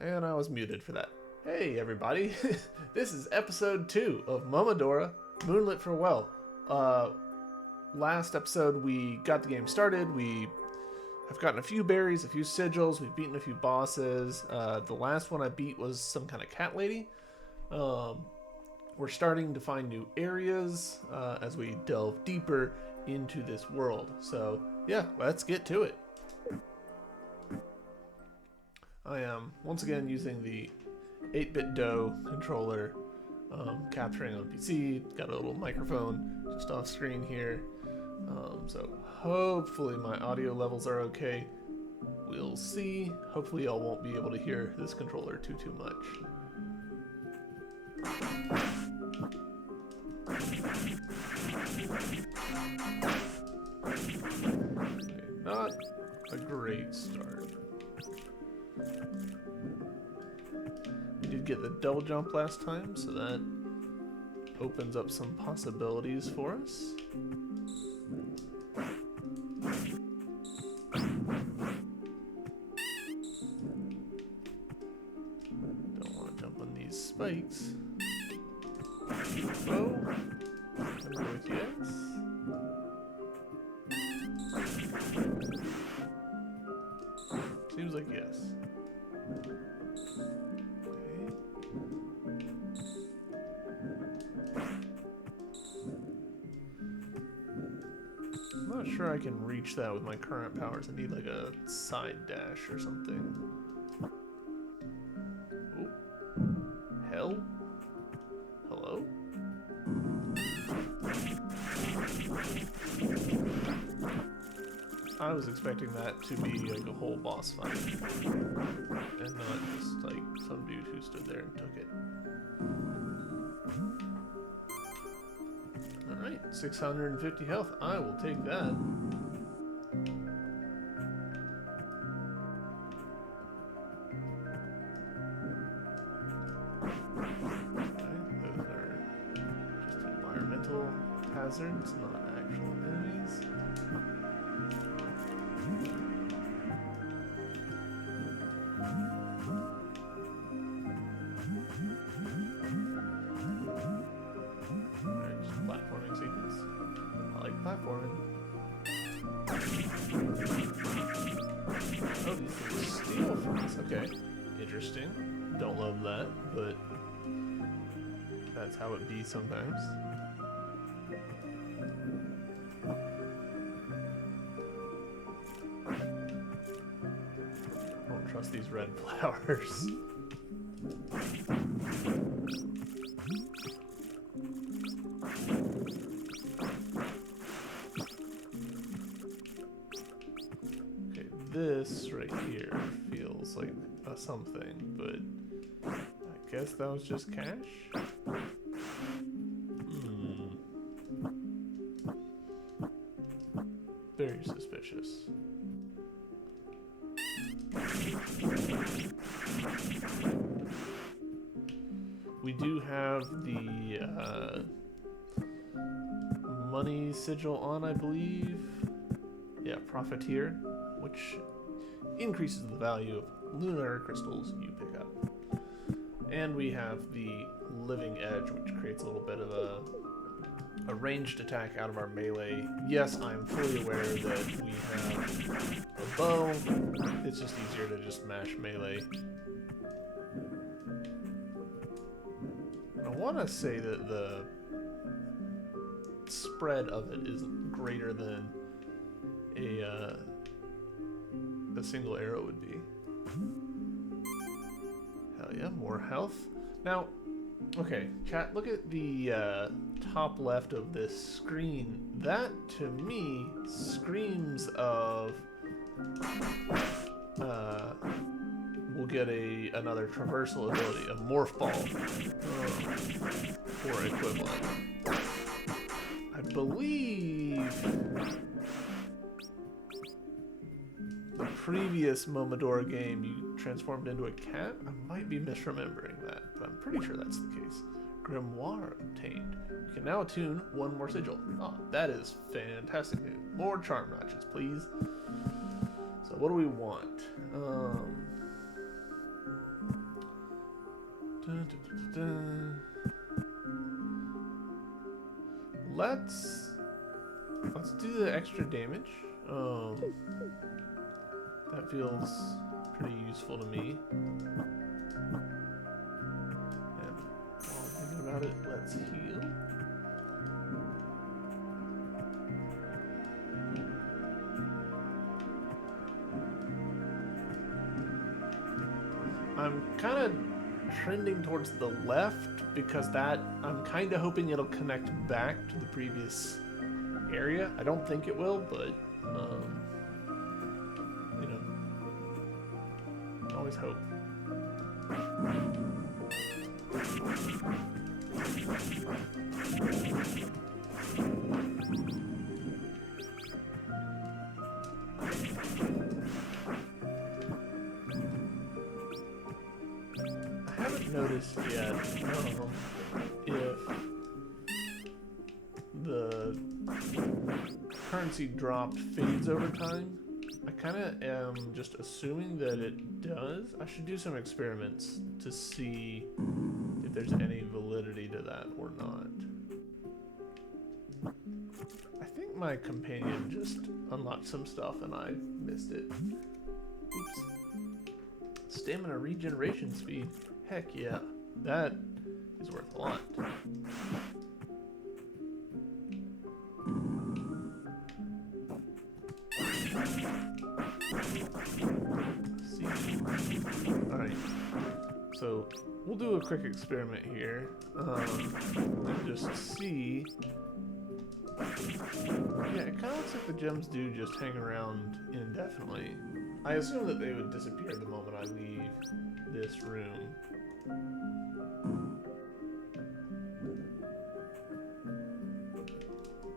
And I was muted for that. Hey everybody, this is episode 2 of Momodora, Moonlit for Well. Last episode we got the game started, we have gotten a few berries, a few sigils, we've beaten a few bosses. The last one I beat was some kind of cat lady. We're starting to find new areas as we delve deeper into this world. So yeah, let's get to it. I am once again using the 8-bit DOE controller, capturing on PC. Got a little microphone just off screen here, so hopefully my audio levels are okay. We'll see. Hopefully y'all won't be able to hear this controller too much. Okay, not a great start. We did get the double jump last time, so that opens up some possibilities for us. Don't want to jump on these spikes. Oh, I'm going with yes. Seems like yes. I'm not sure I can reach that with my current powers. I need like a side dash or something. Oh. Hell? Hello? I was expecting that to be like a whole boss fight. And not just like some dude who stood there and took it. Alright, 650 health. I will take that. Okay, those are just environmental hazards, not actual enemies. Platforming. Oh, you can steal from us. Okay. Interesting. Don't love that, but that's how it be sometimes. Don't trust these red flowers. This right here feels like a something, but I guess that was just cash? Very suspicious. We do have the money sigil on, I believe. Yeah, Profiteer, which increases the value of lunar crystals you pick up. And we have the Living Edge, which creates a little bit of a ranged attack out of our melee. Yes, I'm fully aware that we have a bow. It's just easier to just mash melee. I want to say that the spread of it is greater than a single arrow would be. Hell yeah, more health. Now, okay, chat, look at the top left of this screen. That, to me, screams of we'll get another traversal ability, a morph ball, or equivalent. I believe the previous Momodora game you transformed into a cat. I might be misremembering that, but I'm pretty sure that's the case. Grimoire obtained. You can now attune one more sigil. Oh, that is fantastic news. More charm notches, please. So what do we want? Dun, dun, dun, dun. Let's do the extra damage. That feels pretty useful to me. And while I'm thinking about it, let's heal. I'm kind of trending towards the left because I'm kind of hoping it'll connect back to the previous area. I don't think it will, but you know, always hope. I haven't noticed yet if the currency dropped fades over time. I kind of am just assuming that it does. I should do some experiments to see if there's any validity to that or not. I think my companion just unlocked some stuff and I missed it. Oops. Stamina regeneration speed. Heck yeah. That is worth a lot. Alright, so we'll do a quick experiment here and just see. Yeah, it kind of looks like the gems do just hang around indefinitely. I assume that they would disappear the moment I leave this room.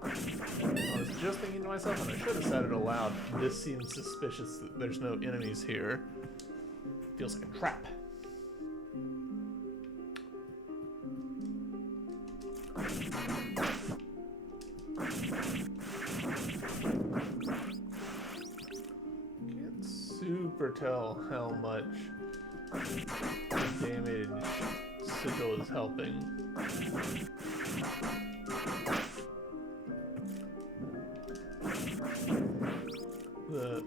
I was just thinking to myself, and I should have said it aloud, this seems suspicious that there's no enemies here. Feels like a trap. Can't super tell how much the damage sigil is helping.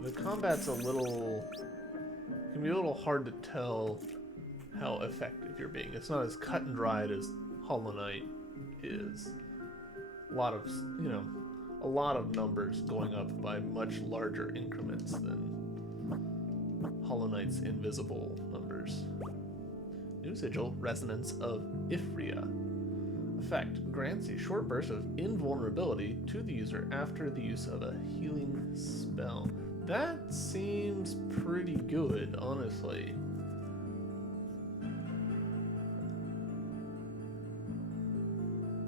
The combat's can be a little hard to tell how effective you're being. It's not as cut and dried as Hollow Knight is. A lot of numbers going up by much larger increments than Hollow Knight's invisible numbers. New sigil, Resonance of Ifria. Effect grants a short burst of invulnerability to the user after the use of a healing spell. That seems pretty good, honestly.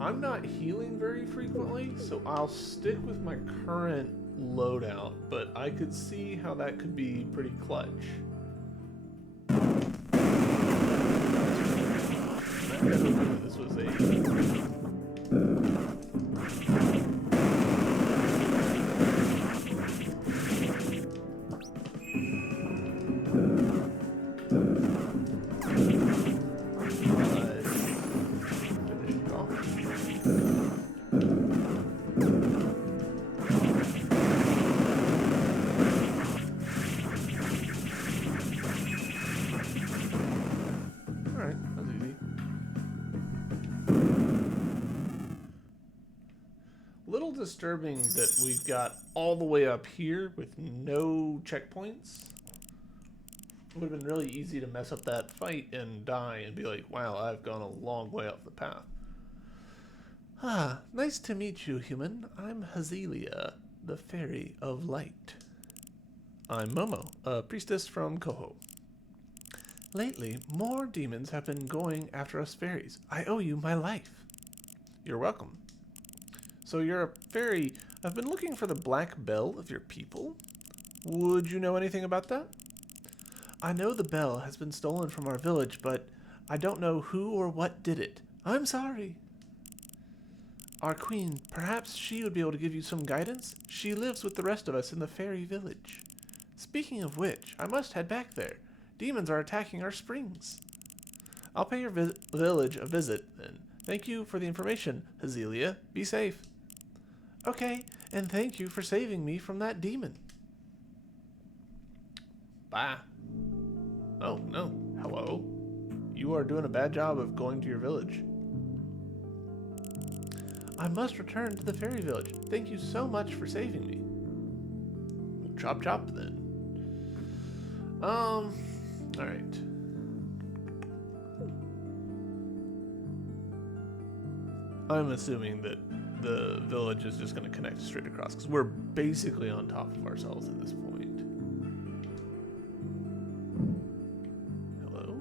I'm not healing very frequently, so I'll stick with my current loadout, but I could see how that could be pretty clutch. This was a disturbing that we've got all the way up here with no checkpoints. It would have been really easy to mess up that fight and die and be like, wow, I've gone a long way off the path. Ah, nice to meet you, human. I'm Hazelia, the Fairy of Light. I'm Momo, a priestess from Koho. Lately, more demons have been going after us fairies. I owe you my life. You're welcome. So you're a fairy. I've been looking for the black bell of your people. Would you know anything about that? I know the bell has been stolen from our village, but I don't know who or what did it. I'm sorry. Our queen, perhaps she would be able to give you some guidance? She lives with the rest of us in the fairy village. Speaking of which, I must head back there. Demons are attacking our springs. I'll pay your village a visit then. Thank you for the information, Hazelia. Be safe. Okay, and thank you for saving me from that demon. Bye. Oh, no. Hello. You are doing a bad job of going to your village. I must return to the fairy village. Thank you so much for saving me. Well, chop chop then. Alright. I'm assuming that the village is just going to connect straight across, because we're basically on top of ourselves at this point. Hello?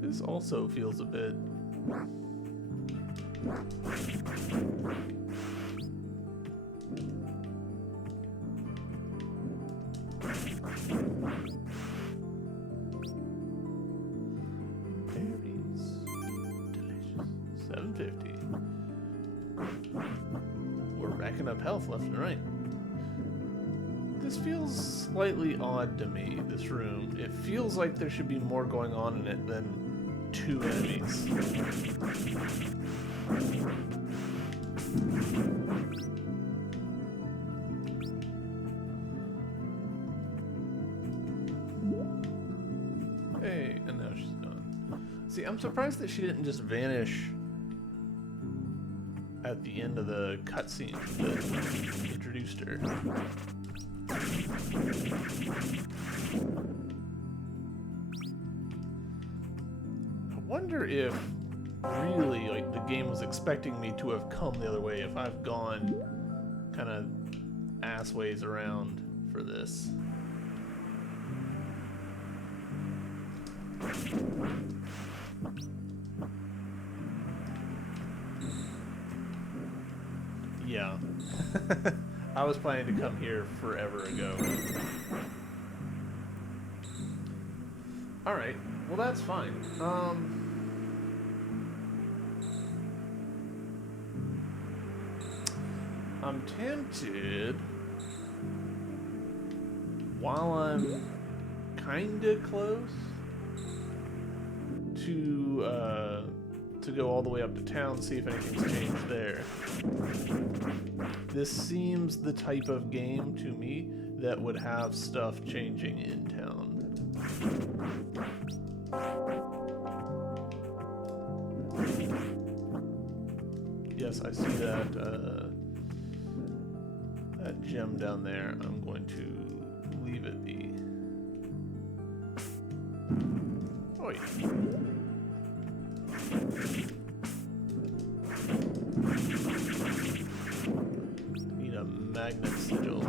This also feels a bit... Berries. Delicious. 750. We're racking up health left and right. This feels slightly odd to me, this room. It feels like there should be more going on in it than 2 enemies. Hey, and now she's gone. See, I'm surprised that she didn't just vanish at the end of the cutscene that introduced her. I wonder if really, like, the game was expecting me to have come the other way, if I've gone kind of assways around for this. Yeah. I was planning to come here forever ago. Alright, well that's fine. I'm tempted, while I'm kinda close, to go all the way up to town, see if anything's changed there. This seems the type of game to me that would have stuff changing in town. Yes, I see that that gem down there. I'm going to leave it be. Oh yeah. Need a magnet sigil.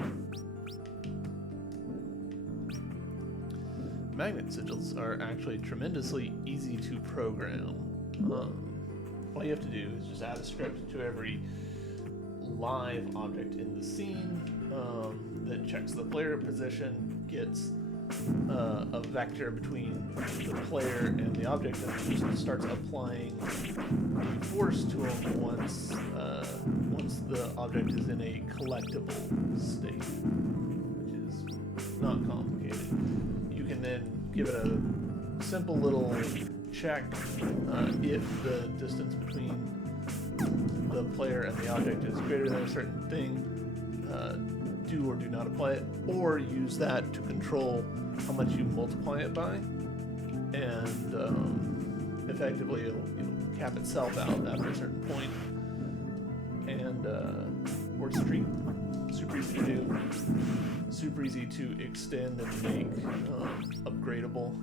Magnet sigils are actually tremendously easy to program. All you have to do is just add a script to every live object in the scene that checks the player position, gets a vector between the player and the object, and just starts applying the force to them once the object is in a collectible state, which is not complicated. You can then give it a simple little check if the distance between the player and the object is greater than a certain thing. Do or do not apply it, or use that to control how much you multiply it by, and effectively it'll cap itself out after a certain point, and works super easy to do, super easy to extend and make upgradable.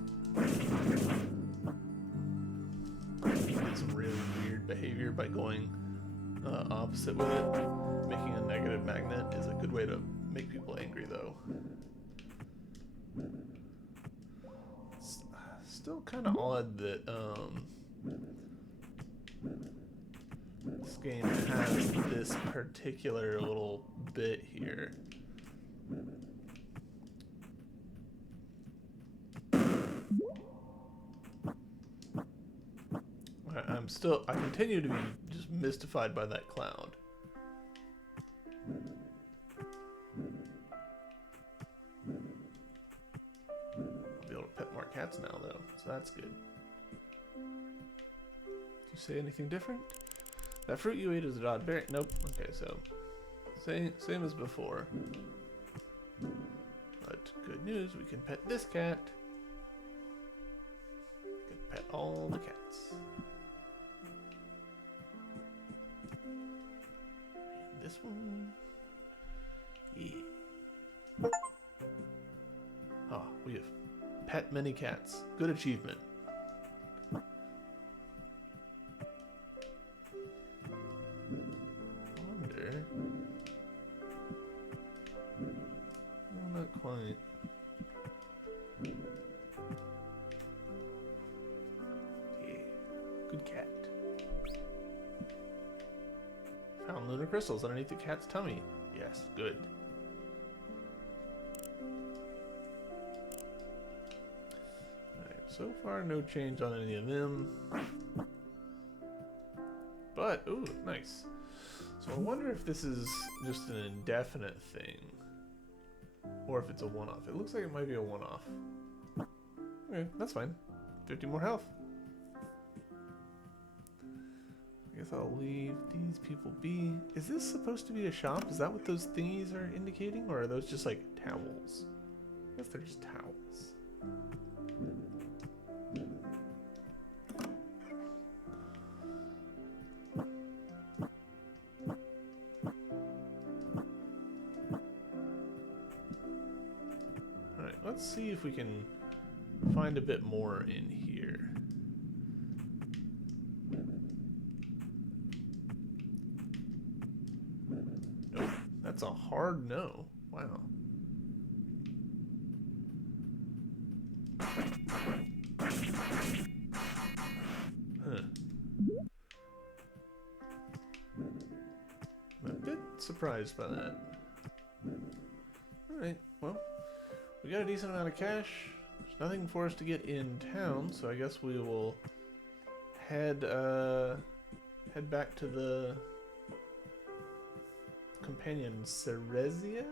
You get some really weird behavior by going opposite with it. Making a negative magnet is a good way to make people angry, though. It's still kind of odd that this game has this particular little bit here. I continue to be just mystified by that cloud. I'll be able to pet more cats now, though, so that's good. Did you say anything different? That fruit you ate is a odd berry. Nope. Okay, so same as before. But good news, we can pet this cat. We can pet all the cats. And this one. Yeah. Ah, we have pet many cats. Good achievement. Wonder. No, not quite. Yeah, good cat. Found lunar crystals underneath the cat's tummy. Yes, good. Alright, so far no change on any of them. But, ooh, nice. So I wonder if this is just an indefinite thing. Or if it's a one-off. It looks like it might be a one-off. Okay, that's fine. 50 more health. I guess I'll leave these people be. Is this supposed to be a shop? Is that what those thingies are indicating? Or are those just like towels? I guess they're just towels. Alright, let's see if we can find a bit more in here. Nope, that's a hard no. Wow. Huh. I'm a bit surprised by that. Alright, well, we got a decent amount of cash. There's nothing for us to get in town, so I guess we will head back to the companion Cerezia?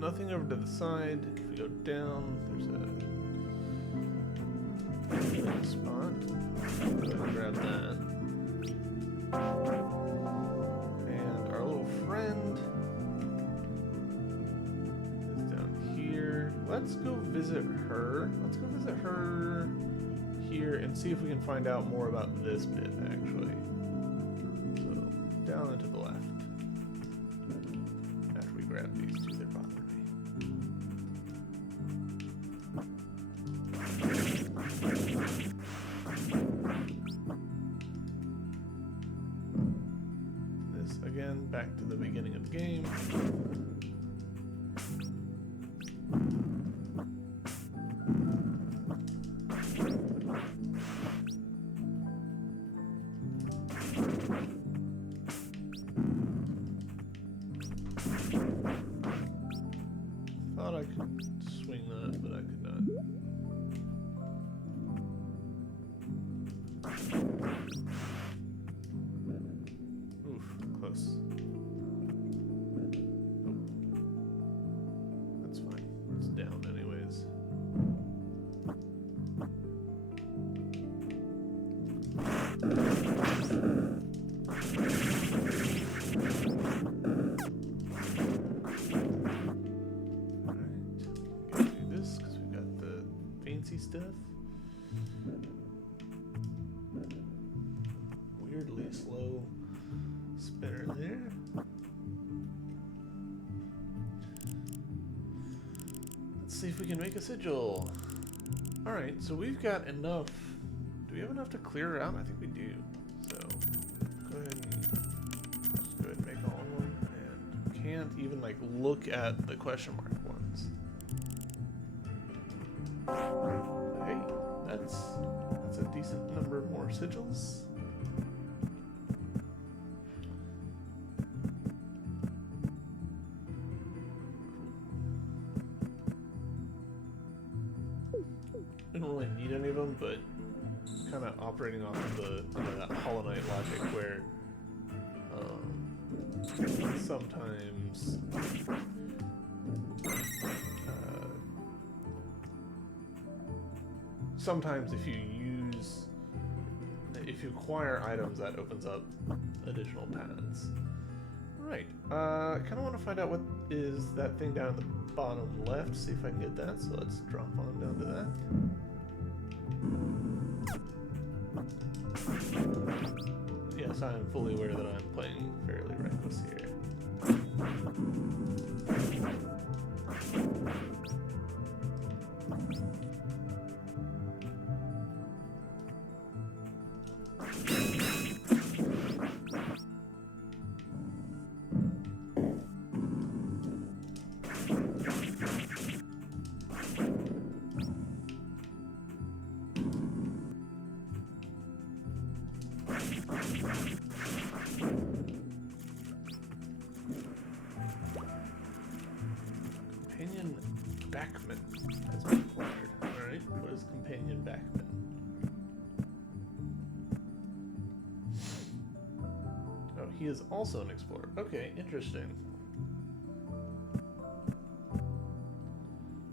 Nothing over to the side. If we go down, there's a spot. Go ahead and grab that. And our little friend is down here. Let's go visit her. Let's go visit her here and see if we can find out more about this bit, actually. So, down and to the left. After we grab these two, they're bothering me. This again, back to the beginning of the game. weirdly slow spinner there. Let's see if we can make a sigil. Alright, so we've got enough. Do we have enough to clear out? I think we do. So go ahead and make all of them. And can't even like look at the question mark ones. Hey, that's a decent number more sigils. Didn't really need any of them, but kind of operating off of the that Hollow Knight logic where sometimes if you acquire items, that opens up additional paths. Right. I kind of want to find out what is that thing down at the bottom left. See if I can get that. So let's drop on down to that. Yes, I am fully aware that I'm playing fairly reckless here. Companion Backman has been acquired. Alright, what is Companion Backman? Oh, he is also an explorer. Okay, interesting.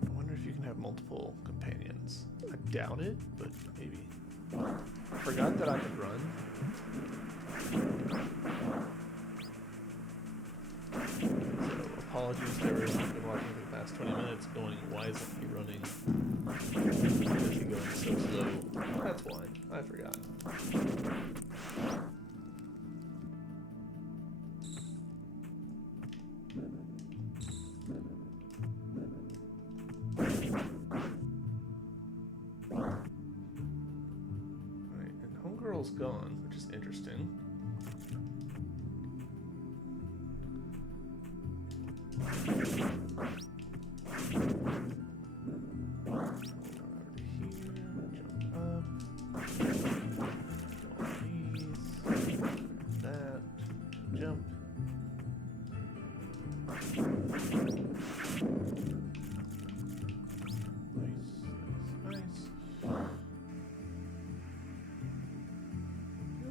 I wonder if you can have multiple companions. I doubt it, but maybe. I forgot that I could run. So, apologies to everyone who's been watching for the past 20 minutes going, why isn't he running? Why is he going so slow? That's why. I forgot. Alright, and Homegirl's gone, which is interesting.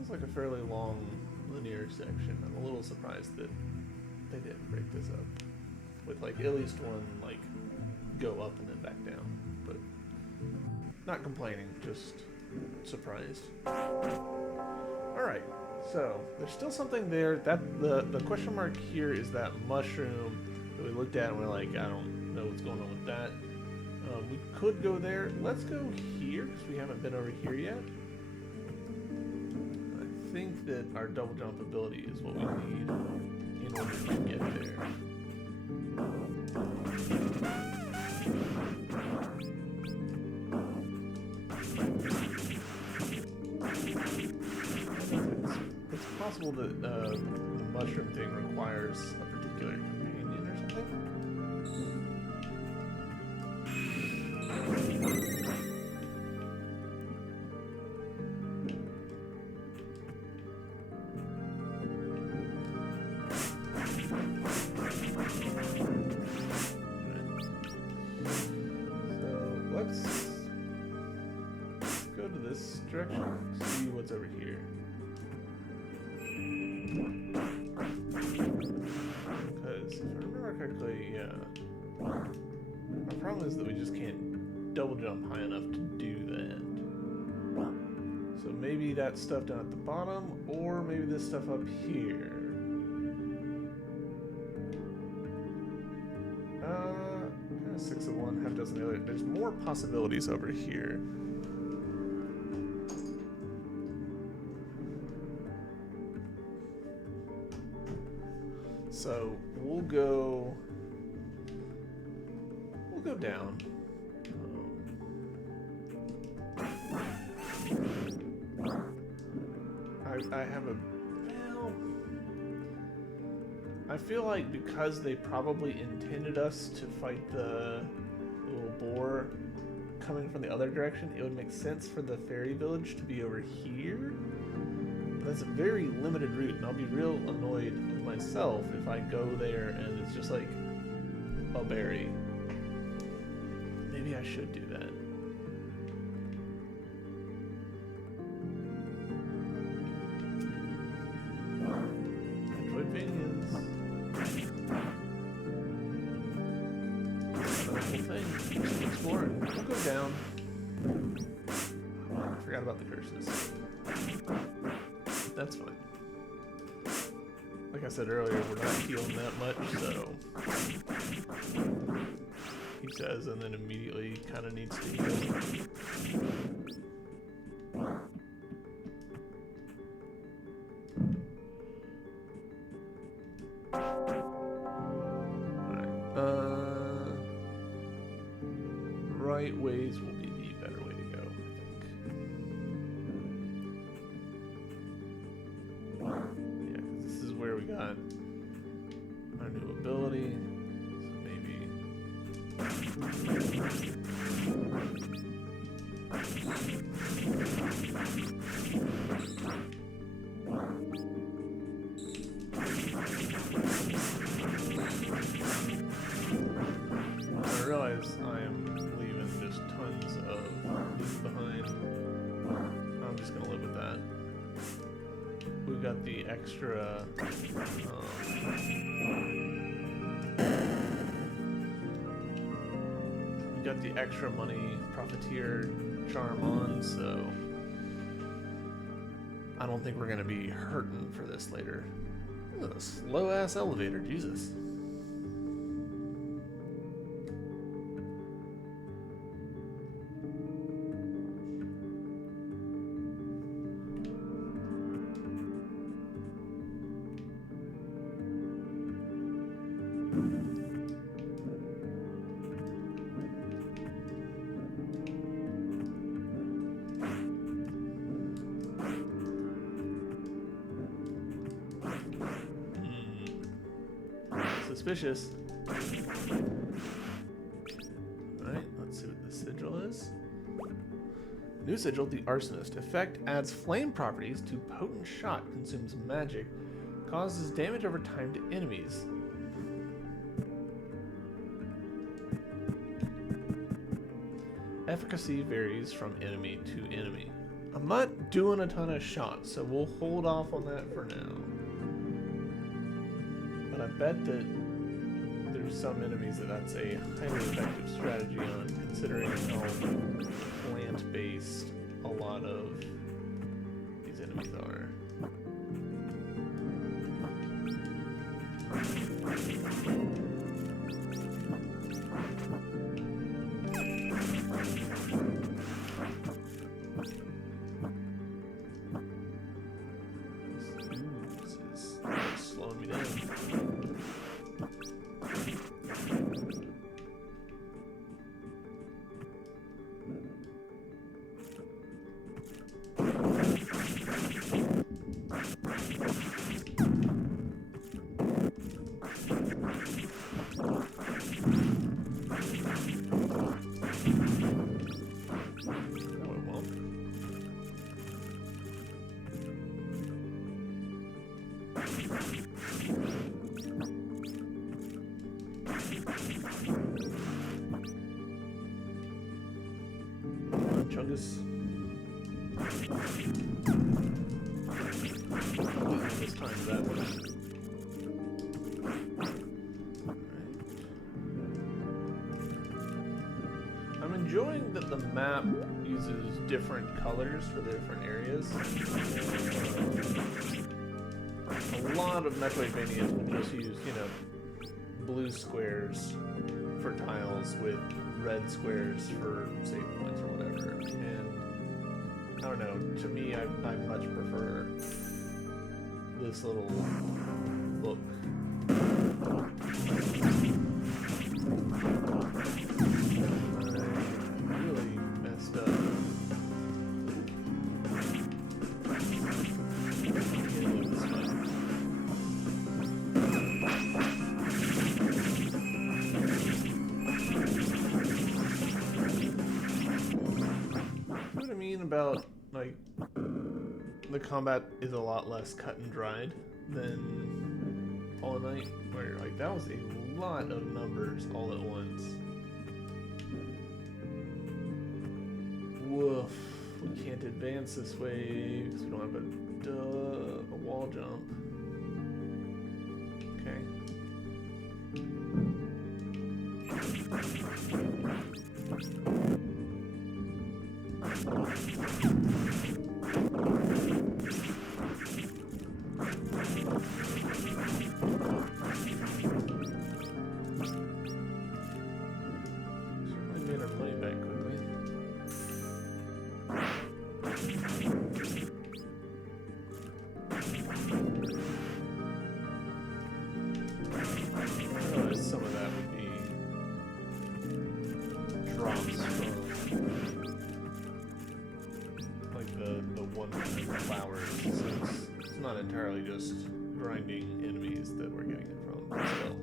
Like a fairly long linear section. I'm a little surprised that they didn't break this up with like at least one like go up and then back down, but not complaining, just surprised. Alright, so there's still something there. That the question mark here is that mushroom that we looked at and we're like, I don't know what's going on with that. We could go there. Let's go here because we haven't been over here yet. I think that our double jump ability is what we need in order to get there. It's possible that the mushroom thing requires a particular companion or something. Direction, see what's over here. Because if I remember correctly, yeah. Our problem is that we just can't double jump high enough to do that. So maybe that stuff down at the bottom, or maybe this stuff up here. Kind of 6 of one, half dozen of the other. There's more possibilities over here. So we'll go down. I have a, well, I feel like because they probably intended us to fight the little boar coming from the other direction, it would make sense for the fairy village to be over here. But that's a very limited route, and I'll be real annoyed with myself if I go there and it's just like a berry. Maybe I should do that. We'll go down. Oh, I forgot about the curses. That's fine. Like I said earlier, we're not healing that much, so he says, and then immediately kind of needs to heal. Right ways will be the better way to go, I think. Yeah, 'cause this is where we got our new ability, so maybe... I realize I am just tons of loot behind. I'm just gonna live with that. We've got the extra we've got the extra money profiteer charm on, so I don't think we're gonna be hurting for this later. Ooh, a slow ass elevator, Jesus. Suspicious. Alright, let's see what the sigil is. New sigil, the Arsonist. Effect adds flame properties to potent shot, consumes magic, causes damage over time to enemies. Efficacy varies from enemy to enemy. I'm not doing a ton of shots, so we'll hold off on that for now. But I bet that there's some enemies that's a highly effective strategy on, considering how plant-based a lot of these enemies are. This is slowing me down. Chungus. This time that one. Right. I'm enjoying that the map uses different colors for the different areas. A lot of Metroidvanias will just use, you know, blue squares for tiles with red squares for save points or whatever. And I don't know, to me, I much prefer this little look. about, like, the combat is a lot less cut and dried than Hollow Knight, where, like, that was a lot of numbers all at once. Woof. We can't advance this way because we don't have a wall jump. Okay. Certainly made our money back quickly. Some of that would be drops from like the one flowers. So it's not entirely just grinding enemies that we're getting it from, but still.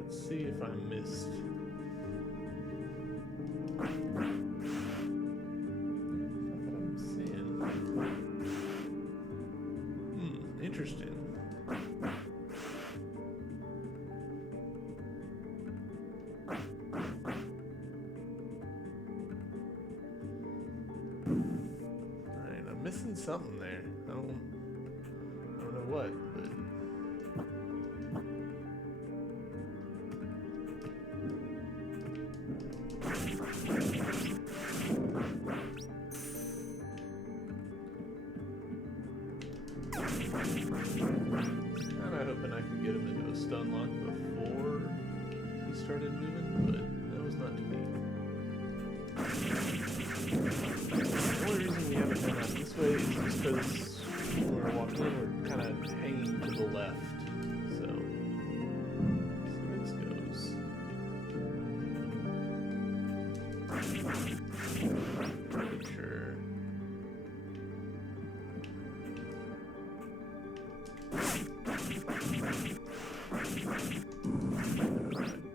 Let's see if I missed. Interesting. Alright, I'm missing something there. I don't know what, but kinda hoping I could get him into a stun lock before he started moving, but that was not to be. The only reason we haven't been out this way is just because when we're walking in, we're kind of hanging to the left. So, let's see where this goes. Pretty sure.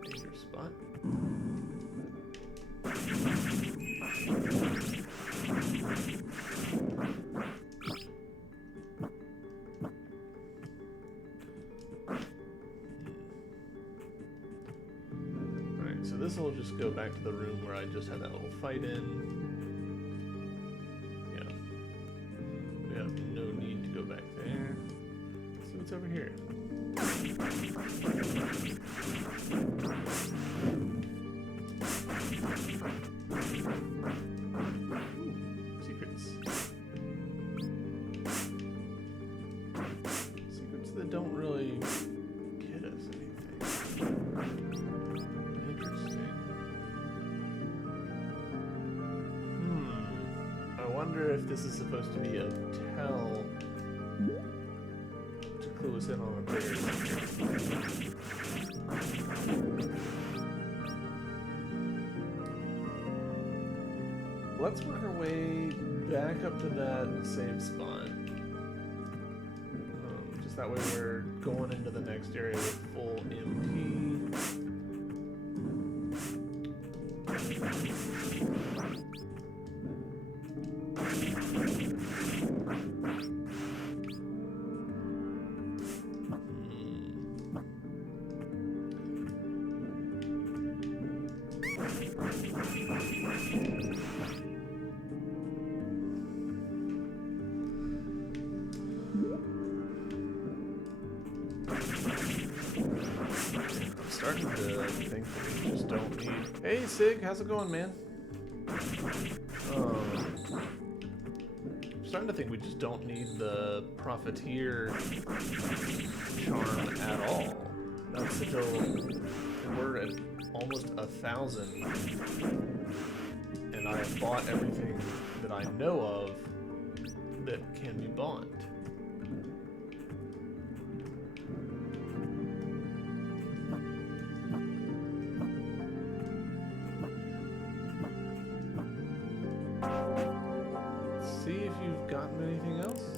Danger spot. Alright, so this will just go back to the room where I just had that little fight in. Yeah. We have no need to go back there. Let's see what's over here. Secrets. Secrets that don't really get us anything. Interesting. I wonder if this is supposed to be a tell to clue us in on a bigger secret. Let's work our way back up to that same spot. Just that way we're going into the next area with full MP. Starting to think that we just don't need. Hey Sig, how's it going, man? I'm starting to think we just don't need the Profiteer charm at all. Not until we're at almost 1,000, and I have bought everything that I know of that can be bought. See if you've gotten anything else.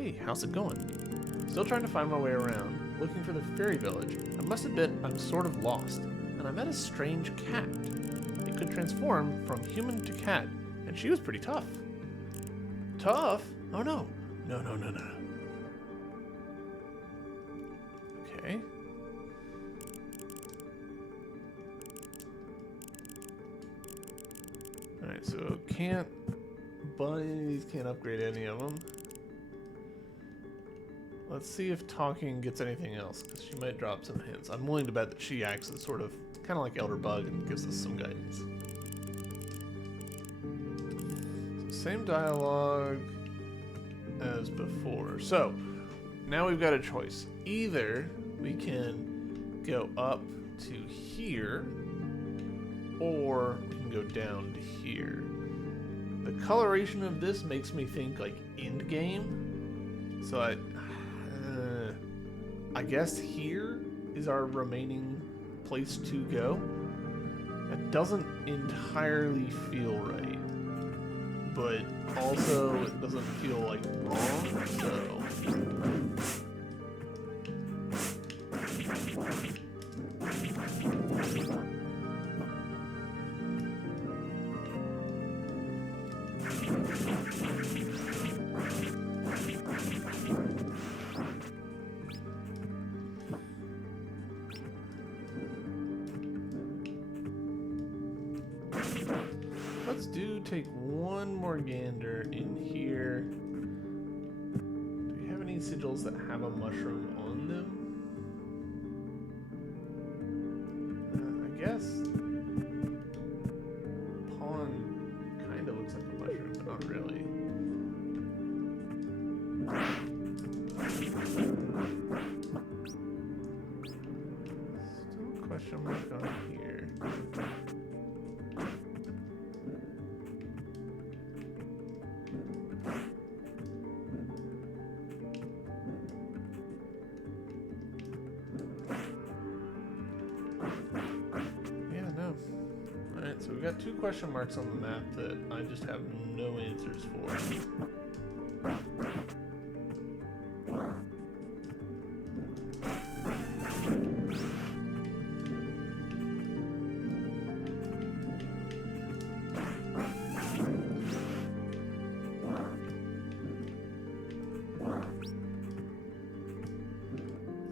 Hey, how's it going? Still trying to find my way around, looking for the fairy village. I must admit, I'm sort of lost, and I met a strange cat. It could transform from human to cat, and she was pretty tough. Tough? Oh no. No. Okay. Alright, so can't buy any of these, can't upgrade any of them. Let's see if talking gets anything else, because she might drop some hints. I'm willing to bet that she acts as sort of kind of like Elder Bug and gives us some guidance. So same dialogue as before. So now we've got a choice. Either we can go up to here, or we can go down to here. The coloration of this makes me think like end game. So I guess here is our remaining place to go. That doesn't entirely feel right, but also it doesn't feel like wrong, so... Let's take one more gander in here. Do we have any sigils that have a mushroom on them? I guess pawn kind of looks like a mushroom, but not really. Still a question mark on here. So we've got 2 question marks on the map that I just have no answers for.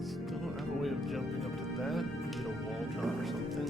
Still don't have a way of jumping up to that. Need a wall jump or something.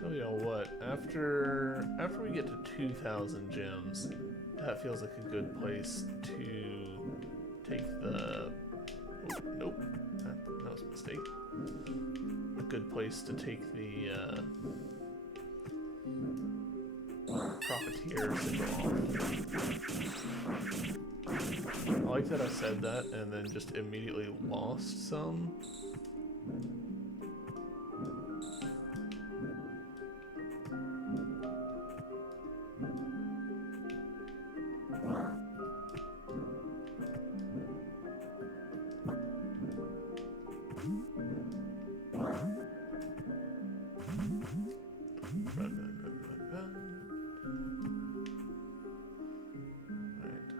Tell y'all what, after we get to 2,000 gems, that feels like a good place to take the... Oh, nope, that was a mistake. A good place to take the Profiteer sigil off. I like that I said that and then just immediately lost some.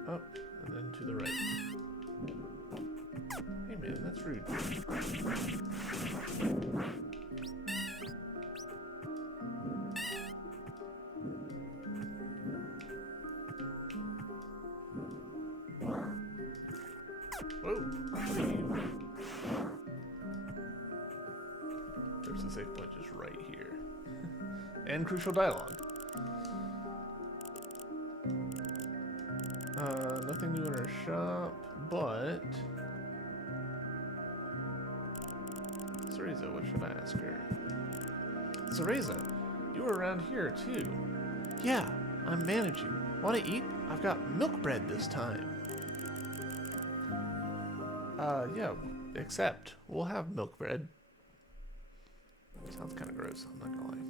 Up, and then to the right. Hey man, that's rude. Whoa, what are you? There's the safe point just right here. And crucial dialogue. Nothing new in our shop, but... Soriza, what should I ask her? Cereza, you were around here too. Yeah, I'm managing. Want to eat? I've got milk bread this time. Yeah, except we'll have milk bread. Sounds kind of gross, I'm not gonna lie.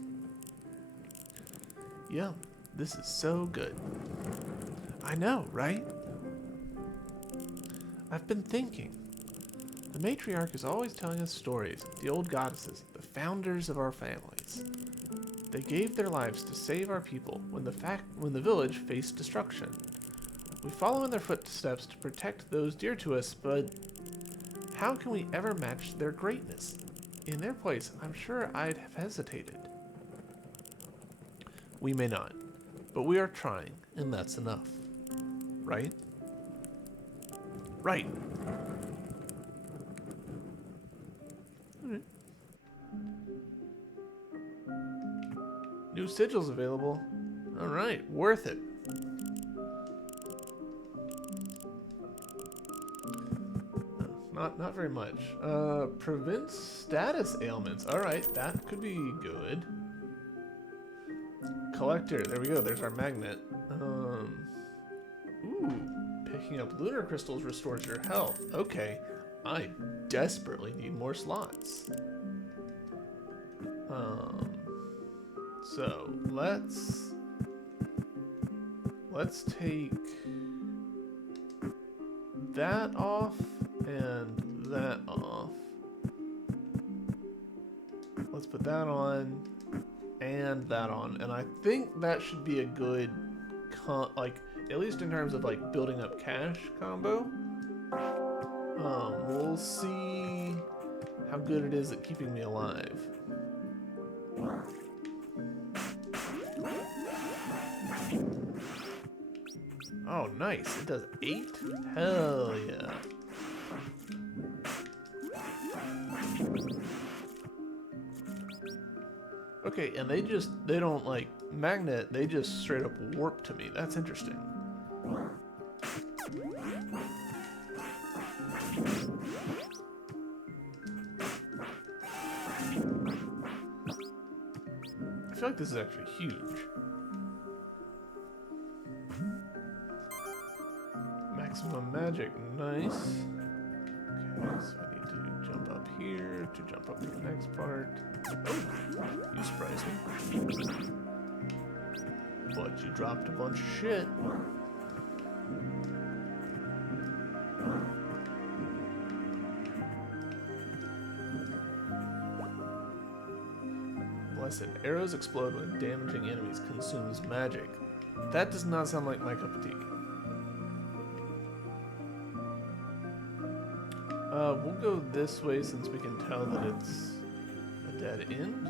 Yeah, this is so good. I know, right? I've been thinking. The matriarch is always telling us stories of the old goddesses, the founders of our families. They gave their lives to save our people when the village faced destruction. We follow in their footsteps to protect those dear to us, but how can we ever match their greatness? In their place, I'm sure I'd have hesitated. We may not, but we are trying, and that's enough. Right? Right. Alright. New sigils available. Alright, worth it. Not very much. Prevents status ailments. Alright, that could be good. Collector, there we go, there's our magnet. Ooh, picking up lunar crystals restores your health. Okay, I desperately need more slots. So let's take that off and that off. Let's put that on and that on, and I think that should be a good at least in terms of like building up cash combo. We'll see how good it is at keeping me alive. Oh, nice. It does 8? Hell yeah. Okay, and they don't like magnet, they just straight up warp to me. That's interesting. I feel like this is actually huge. Maximum magic, nice. Okay, so I need to jump up here to jump up to the next part. Oh, you surprised me. But you dropped a bunch of shit. Blessed. Arrows explode when damaging enemies consumes magic. That does not sound like my cup of tea. We'll go this way since we can tell that it's a dead end.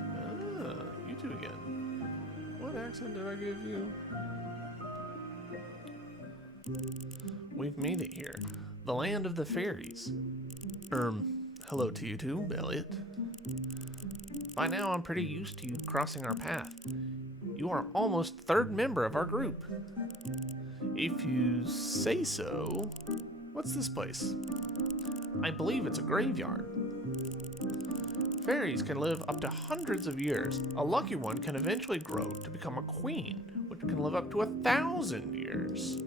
Ah, you two again. What accent did I give you? We've made it here. The land of the fairies. Hello to you two, Elliot. By now I'm pretty used to you crossing our path. You are almost third member of our group. If you say so. What's this place? I believe it's a graveyard. Fairies can live up to hundreds of years. A lucky one can eventually grow to become a queen, which can live up to 1,000 years.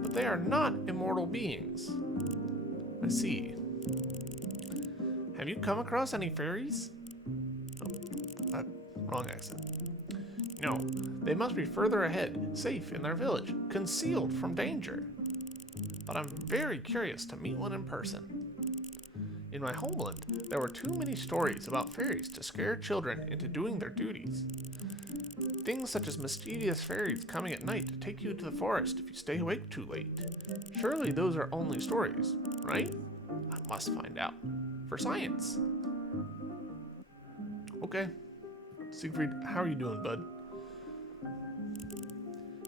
But they are not immortal beings. I see. Have you come across any fairies? Oh, wrong accent. No, they must be further ahead, safe in their village, concealed from danger. But I'm very curious to meet one in person. In my homeland, there were too many stories about fairies to scare children into doing their duties. Things such as mischievous fairies coming at night to take you to the forest if you stay awake too late. Surely those are only stories, right? I must find out. For science. Okay. Siegfried, how are you doing, bud?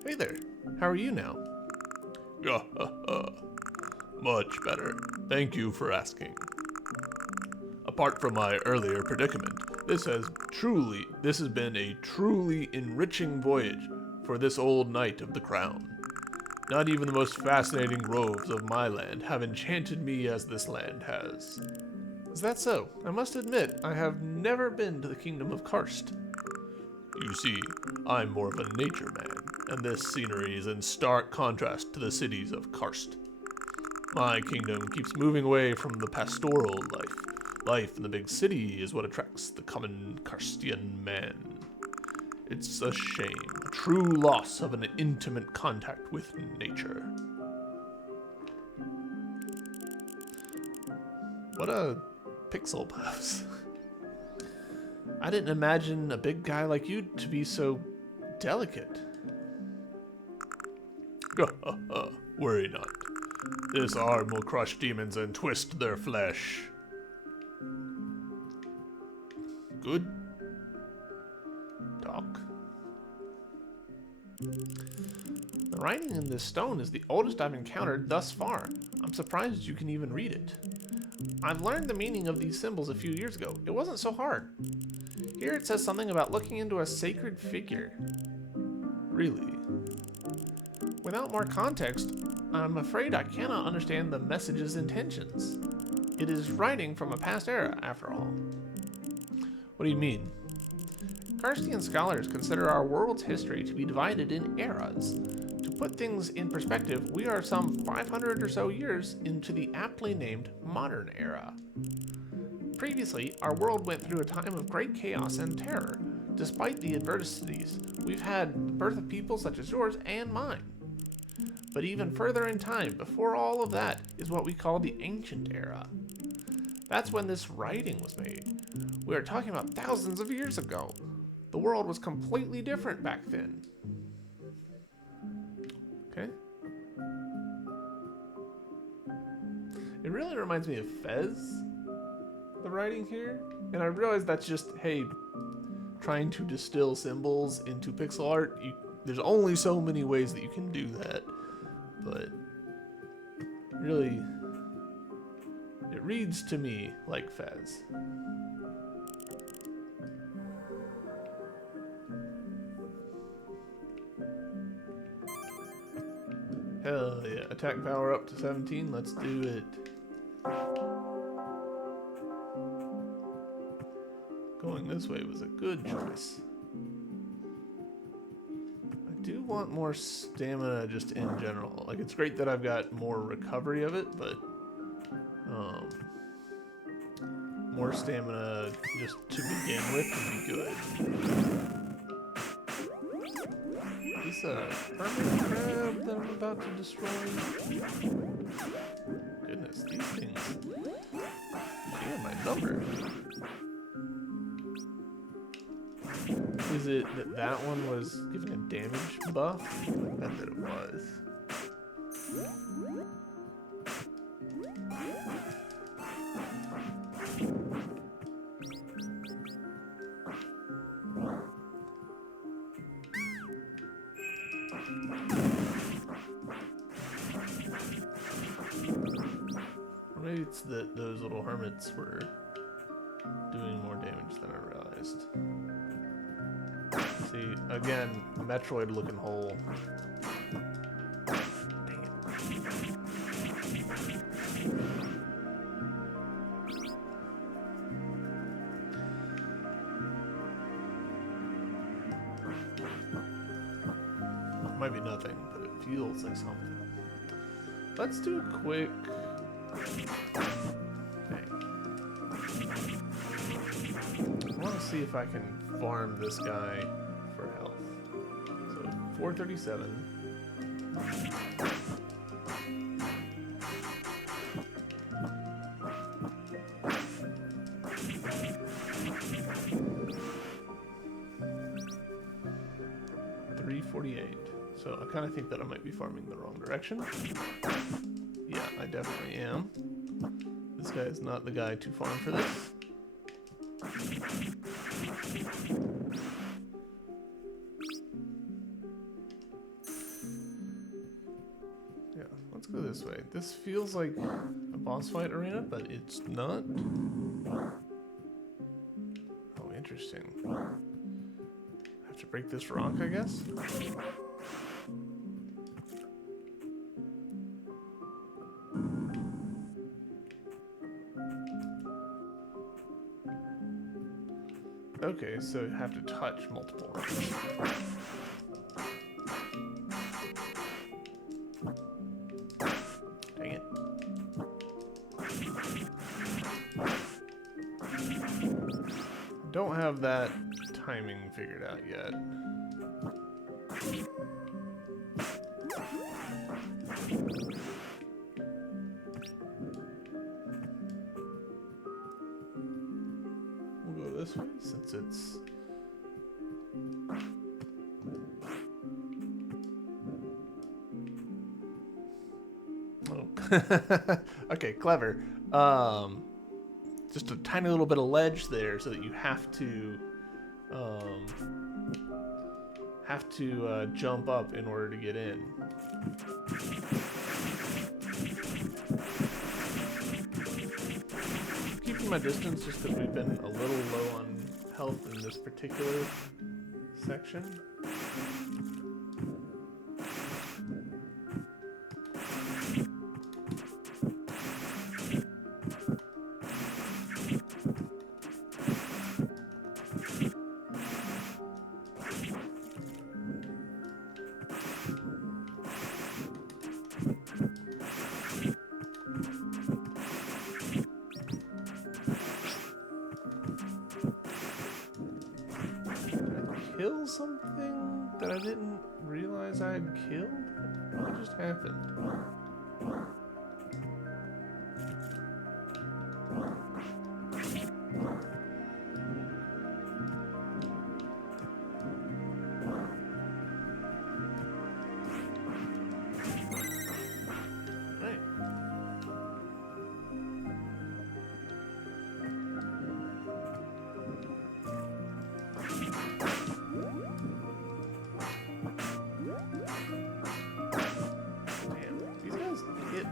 Hey there. How are you now? Much better. Thank you for asking. Apart from my earlier predicament, this has been a truly enriching voyage for this old knight of the crown. Not even the most fascinating groves of my land have enchanted me as this land has. Is that so? I must admit, I have never been to the kingdom of Karst. You see, I'm more of a nature man, and this scenery is in stark contrast to the cities of Karst. My kingdom keeps moving away from the pastoral life. Life in the big city is what attracts the common Karstian man. It's a shame, a true loss of an intimate contact with nature. What a pixel pose. I didn't imagine a big guy like you to be so delicate. Worry not. This arm will crush demons and twist their flesh. Good talk. The writing in this stone is the oldest I've encountered thus far. I'm surprised you can even read it. I've learned the meaning of these symbols a few years ago. It wasn't so hard. Here it says something about looking into a sacred figure. Really? Without more context, I'm afraid I cannot understand the message's intentions. It is writing from a past era, after all. What do you mean? Karstian scholars consider our world's history to be divided in eras. To put things in perspective, we are some 500 or so years into the aptly named modern era. Previously, our world went through a time of great chaos and terror. Despite the adversities, we've had the birth of people such as yours and mine. But even further in time, before all of that, is what we call the ancient era. That's when this writing was made. We are talking about thousands of years ago. The world was completely different back then. Okay. It really reminds me of Fez, the writing here. And I realize that's just, hey, trying to distill symbols into pixel art. There's only so many ways that you can do that. But really, it reads to me like Fez. Hell yeah. Attack power up to 17. Let's do it. Going this way was a good choice. I do want more stamina just in general. Like, it's great that I've got more recovery of it, but more stamina just to begin with would be good. Is this a permanent crab that I'm about to destroy? Goodness, these things. Yeah, my number. Is it that that one was giving a damage buff? I bet that it was. Or maybe it's that those little hermits were doing more damage than I realized. See, again, Metroid looking hole. Dang it. Might be nothing, but it feels like something. Let's do a quick. Okay. I want to see if I can farm this guy for health. So 437. So I kind of think that I might be farming the wrong direction. Yeah, I definitely am. This guy is not the guy to farm for this. Yeah, let's go this way. This feels like a boss fight arena, but it's not. Oh, interesting. I have to break this rock, I guess? Okay, Okay, so you have to touch multiple rocks. Dang it. Don't have that timing figured out yet. We'll go this way since it's... Oh. Okay, clever. Just a tiny little bit of ledge there so that you have to jump up in order to get in. Keeping my distance just because we've been a little low on health in this particular section. Kill something that I didn't realize I had killed? What just happened? Right.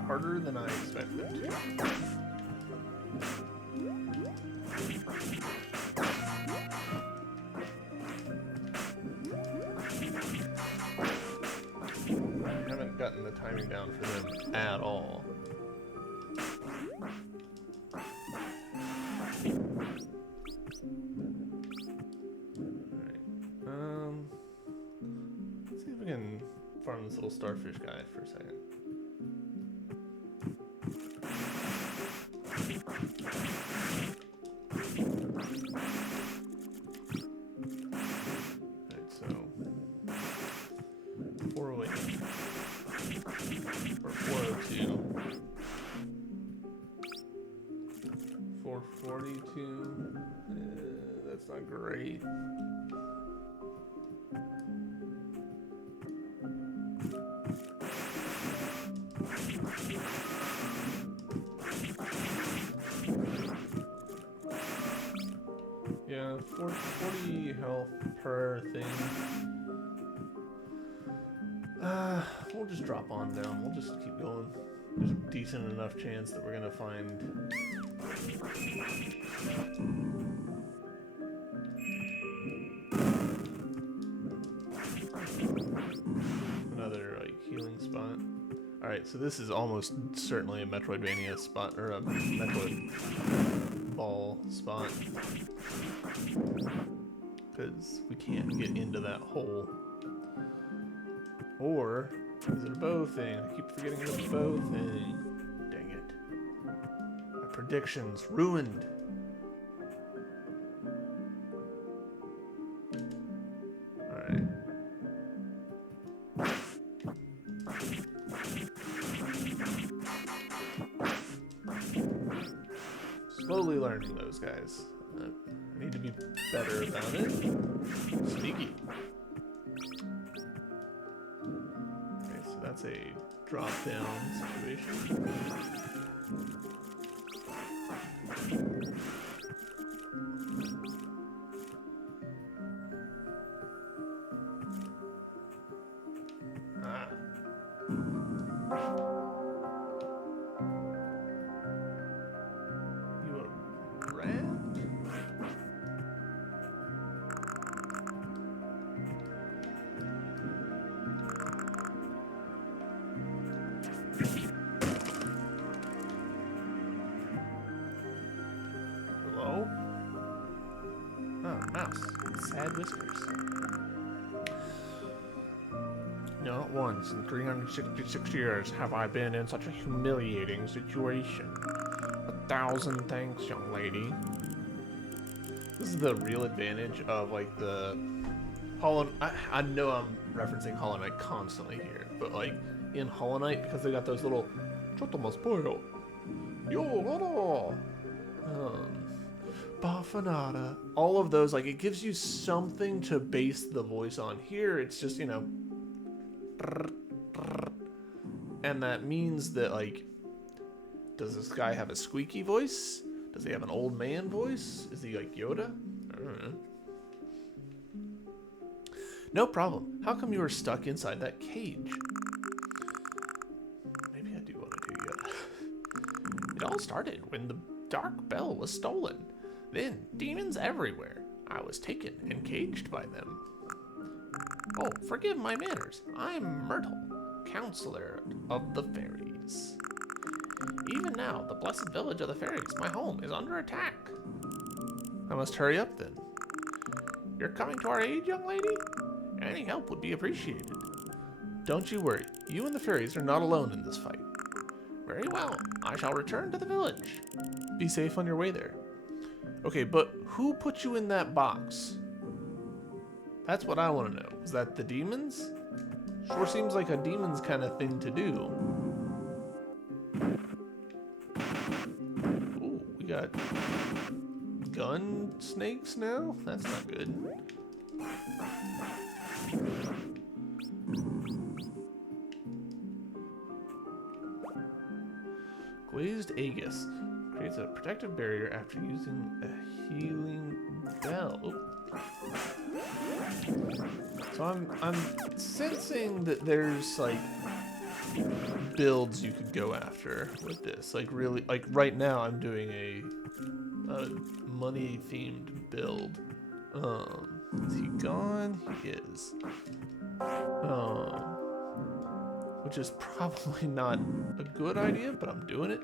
Harder than I expected to. I haven't gotten the timing down for them at all. Alright. Let's see if we can farm this little starfish guy for a second. Alright, so 408 or 402, 442. That's not great. Yeah, 40 health per thing. We'll just drop on down. We'll just keep going. There's a decent enough chance that we're gonna find another like healing spot. Alright, so this is almost certainly a Metroidvania spot, or a Metroid ball spot. Because we can't get into that hole. Or, is it a bow thing? I keep forgetting it's a bow thing. Dang it. My predictions ruined. Alright. Slowly learning those guys. I need to be better about it. Sneaky. Okay, so that's a drop down situation. Ah. You a rat? red whiskers. Not once in 366 years have I been in such a humiliating situation. 1,000 thanks, young lady. This is the real advantage of like the Hollow. I know I'm referencing Hollow Knight constantly here, but like in Hollow Knight, because they got those little "Chotomo spoil, yo loro, Bafanada," all of those, like it gives you something to base the voice on. Here, it's just and that means that like, does this guy have a squeaky voice? Does he have an old man voice? Is he like Yoda? I don't know. No problem. How come you were stuck inside that cage? Maybe I do want to do Yoda. It all started when the dark bell was stolen. Then, demons everywhere. I was taken and caged by them. Oh, forgive my manners. I'm Myrtle, counselor of the fairies. Even now, the blessed village of the fairies, my home, is under attack. I must hurry up then. You're coming to our aid, young lady? Any help would be appreciated. Don't you worry. You and the fairies are not alone in this fight. Very well. I shall return to the village. Be safe on your way there. Okay, but who put you in that box? That's what I want to know. Is that the demons? Sure seems like a demons kind of thing to do. Ooh, we got gun snakes now? That's not good. Glazed Aegis creates a protective barrier after using a healing bell. Oop. So I'm sensing that there's like builds you could go after with this. Like really, like right now I'm doing a money themed build. Is he gone? He is. Which is probably not a good idea, but I'm doing it.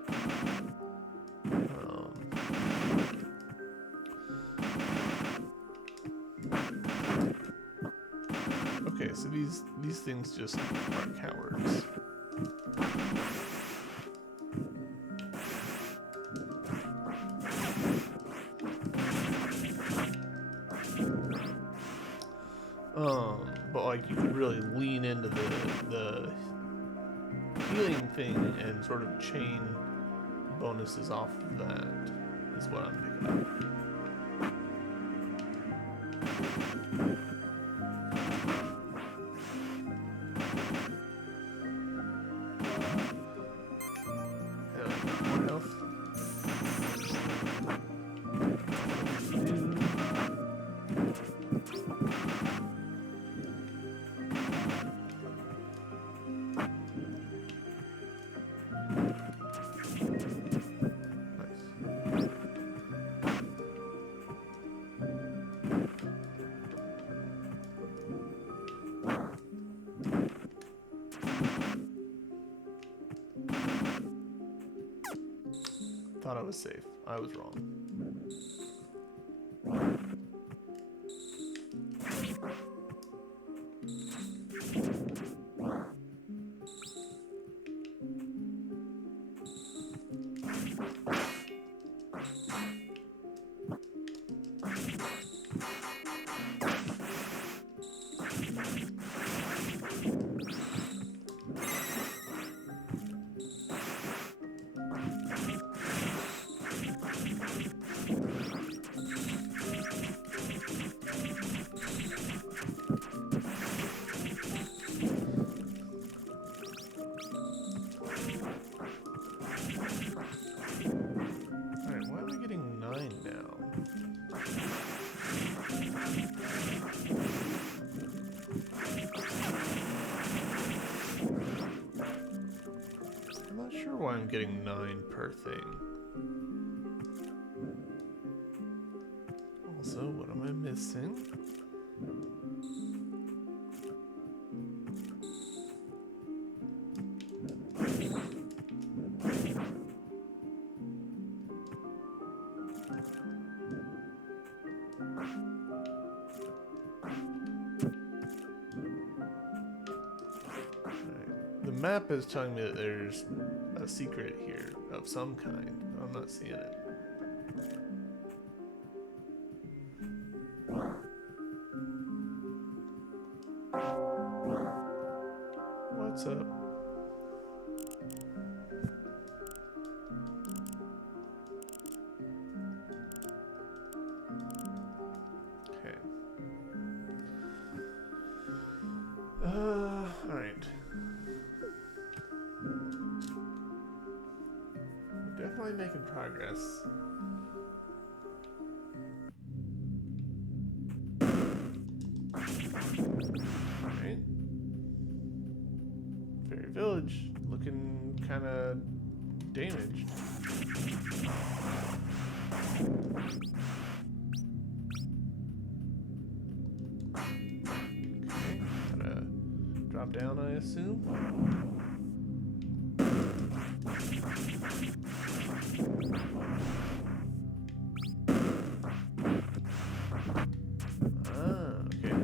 Okay, so these things just are cowards. But like you could really lean into the healing thing and sort of chain bonuses off of that is what I'm picking up. More health. Thought I was safe. I was wrong. Why I'm getting 9 per thing. Also, what am I missing? map is telling me that there's a secret here of some kind. I'm not seeing it. What's up? Okay. Alright. We're definitely making progress. Alright. Fairy Village looking kind of damaged. Okay, gotta drop down, I assume. Ah, okay.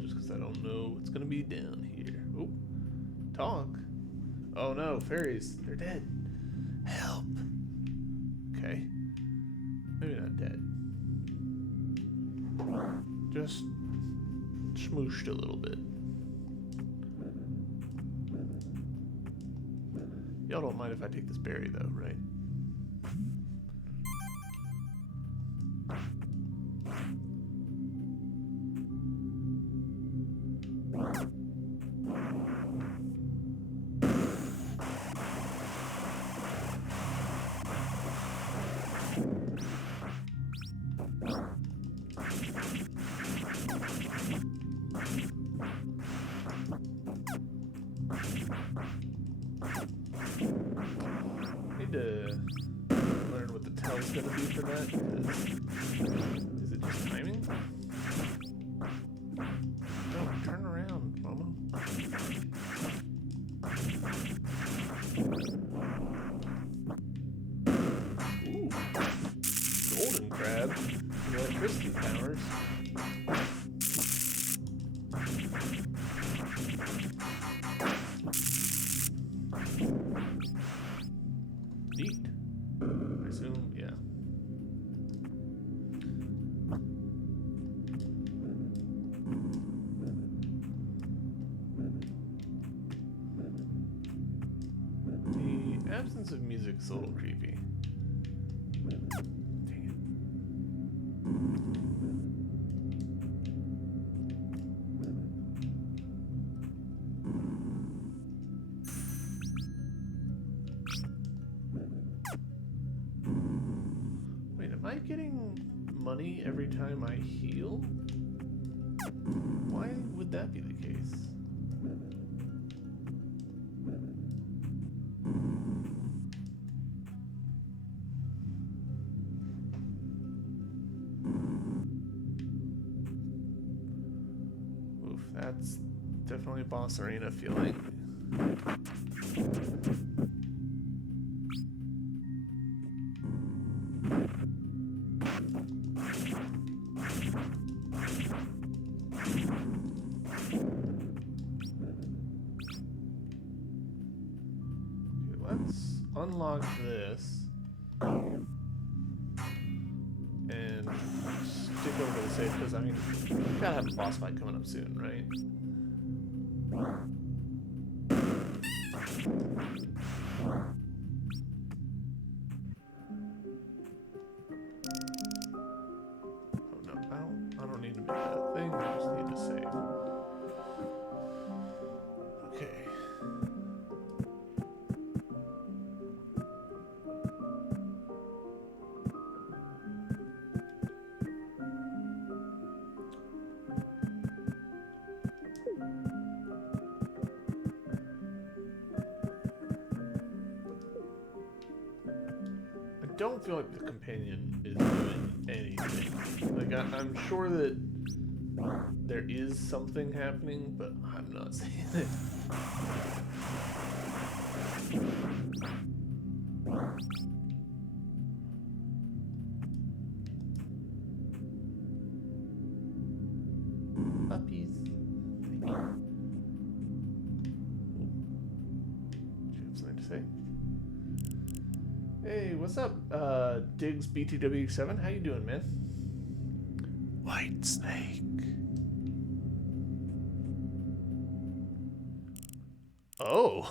Just because I don't know what's gonna be down here. Oh, talk. Oh no, fairies, they're dead. Help. Okay, maybe not dead. Just smooshed a little bit. Y'all don't mind if I take this berry though, right? Need to learn what the tell's gonna be for that, because is it just timing? Don't turn around, Momo. Ooh, golden crab, electricity powers. Neat. I assume, yeah. The absence of music is a little creepy. Dang it. Wait, am I getting money every time I heal? Why would that be the case? Oof, that's definitely boss arena feeling. Okay, let's unlock this and stick over to the safe, because I mean, we gotta have a boss fight coming up soon, right? Oh no, I don't need to make that thing, I just need to save. Okay. don't feel like the companion is doing anything. Like, I'm sure that there is something happening, but I'm not seeing it. Puppies. Thank you. Do you have something to say? Hey, what's up, Diggs BTW7? How you doing, man? White snake. Oh.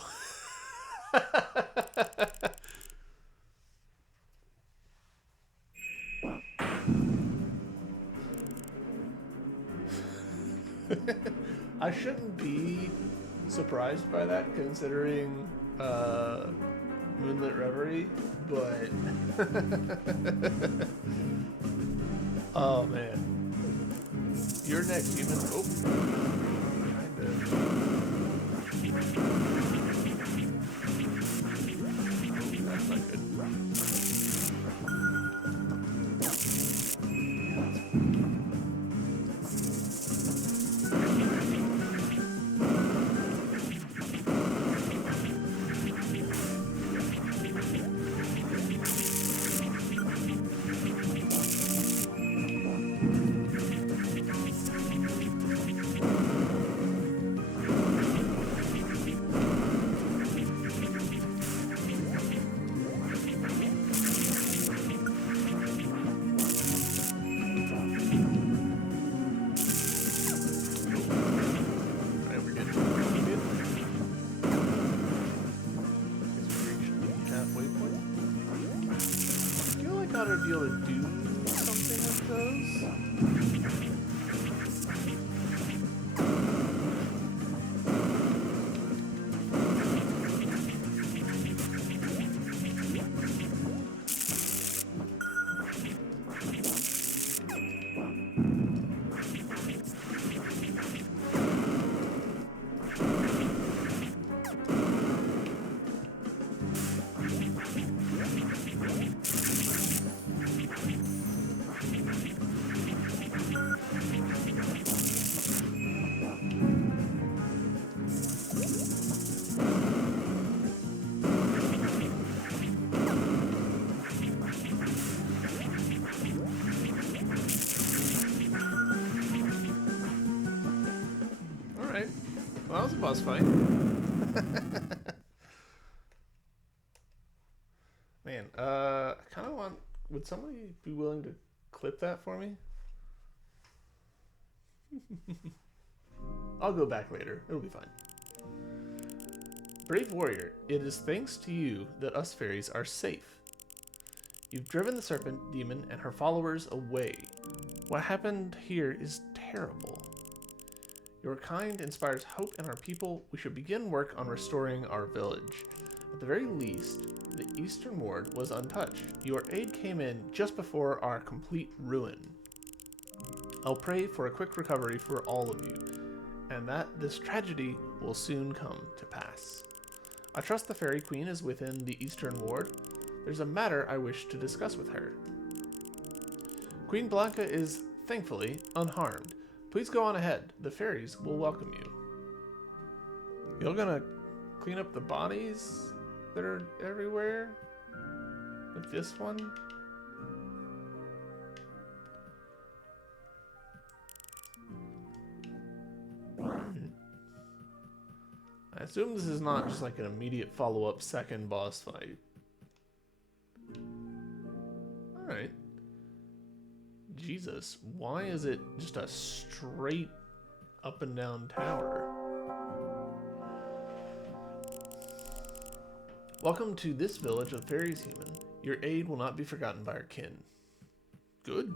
I shouldn't be surprised by that, considering Moonlit Reverie, but oh man, your next human. Oh, that's not good. Be able to do something with those. Well, that was a boss fight. Man, I kind of want... Would somebody be willing to clip that for me? I'll go back later. It'll be fine. Brave warrior, it is thanks to you that us fairies are safe. You've driven the serpent demon and her followers away. What happened here is terrible. Your kind inspires hope in our people. We should begin work on restoring our village. At the very least, the eastern ward was untouched. Your aid came in just before our complete ruin. I'll pray for a quick recovery for all of you, and that this tragedy will soon come to pass. I trust the Fairy Queen is within the eastern ward. There's a matter I wish to discuss with her. Queen Blanca is, thankfully, unharmed. Please go on ahead. The fairies will welcome you. You're gonna clean up the bodies that are everywhere? Like this one? I assume this is not just like an immediate follow-up second boss fight. Alright. Jesus, why is it just a straight up and down tower? Welcome to this village of fairies, human. Your aid will not be forgotten by our kin. Good.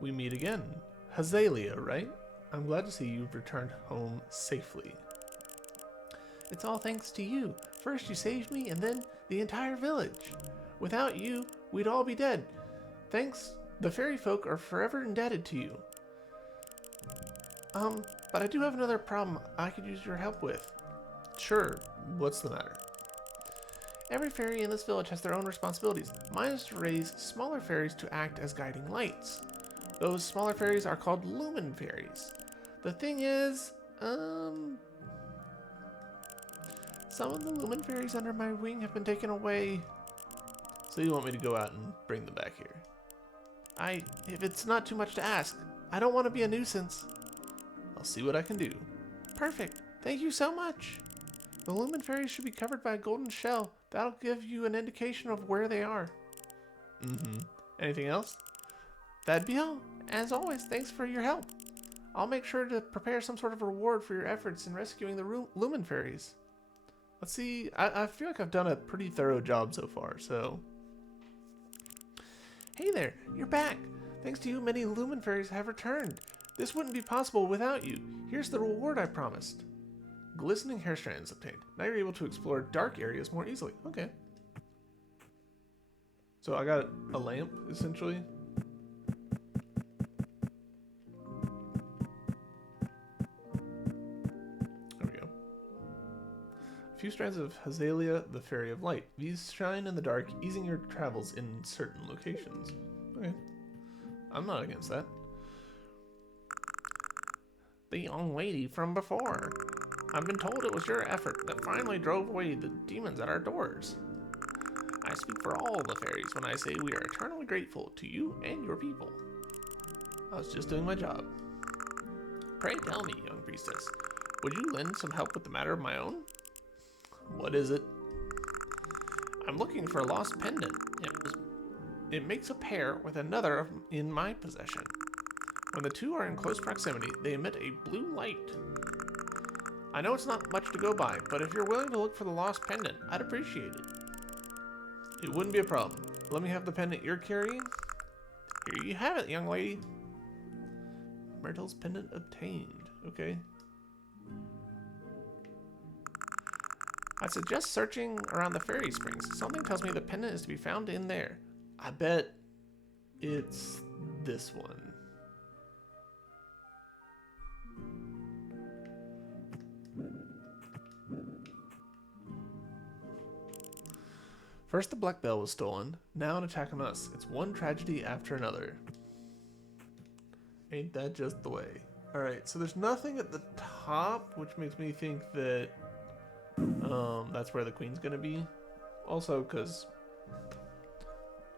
We meet again. Hazalia, right? I'm glad to see you've returned home safely. It's all thanks to you. First you saved me, and then the entire village. Without you, we'd all be dead. Thanks. The fairy folk are forever indebted to you. But I do have another problem I could use your help with. Sure, what's the matter? Every fairy in this village has their own responsibilities. Mine is to raise smaller fairies to act as guiding lights. Those smaller fairies are called lumen fairies. The thing is, some of the lumen fairies under my wing have been taken away. So you want me to go out and bring them back here? If it's not too much to ask, I don't want to be a nuisance. I'll see what I can do. Perfect. Thank you so much. The lumen fairies should be covered by a golden shell. That'll give you an indication of where they are. Mm-hmm. Anything else? That'd be all. As always, thanks for your help. I'll make sure to prepare some sort of reward for your efforts in rescuing the lumen fairies. Let's see. I feel like I've done a pretty thorough job so far, so... Hey there, you're back. Thanks to you, many lumen fairies have returned. This wouldn't be possible without you. Here's the reward I promised. Glistening hair strands obtained. Now you're able to explore dark areas more easily. Okay. So I got a lamp, essentially. There we go. A few strands of Hazalia, the Fairy of Light. These shine in the dark, easing your travels in certain locations. Okay. I'm not against that. The young lady from before. I've been told it was your effort that finally drove away the demons at our doors. I speak for all the fairies when I say we are eternally grateful to you and your people. I was just doing my job. Pray tell me, young priestess, would you lend some help with the matter of my own? What is it? I'm looking for a lost pendant. It makes a pair with another in my possession. When the two are in close proximity, they emit a blue light. I know it's not much to go by, but if you're willing to look for the lost pendant, I'd appreciate it. It wouldn't be a problem. Let me have the pendant you're carrying. Here you have it, young lady. Myrtle's pendant obtained. Okay. I suggest searching around the fairy springs. Something tells me the pendant is to be found in there. I bet it's this one. First the Black Bell was stolen, now an attack on us. It's one tragedy after another. Ain't that just the way? Alright, so there's nothing at the top, which makes me think that that's where the queen's gonna be. Also, because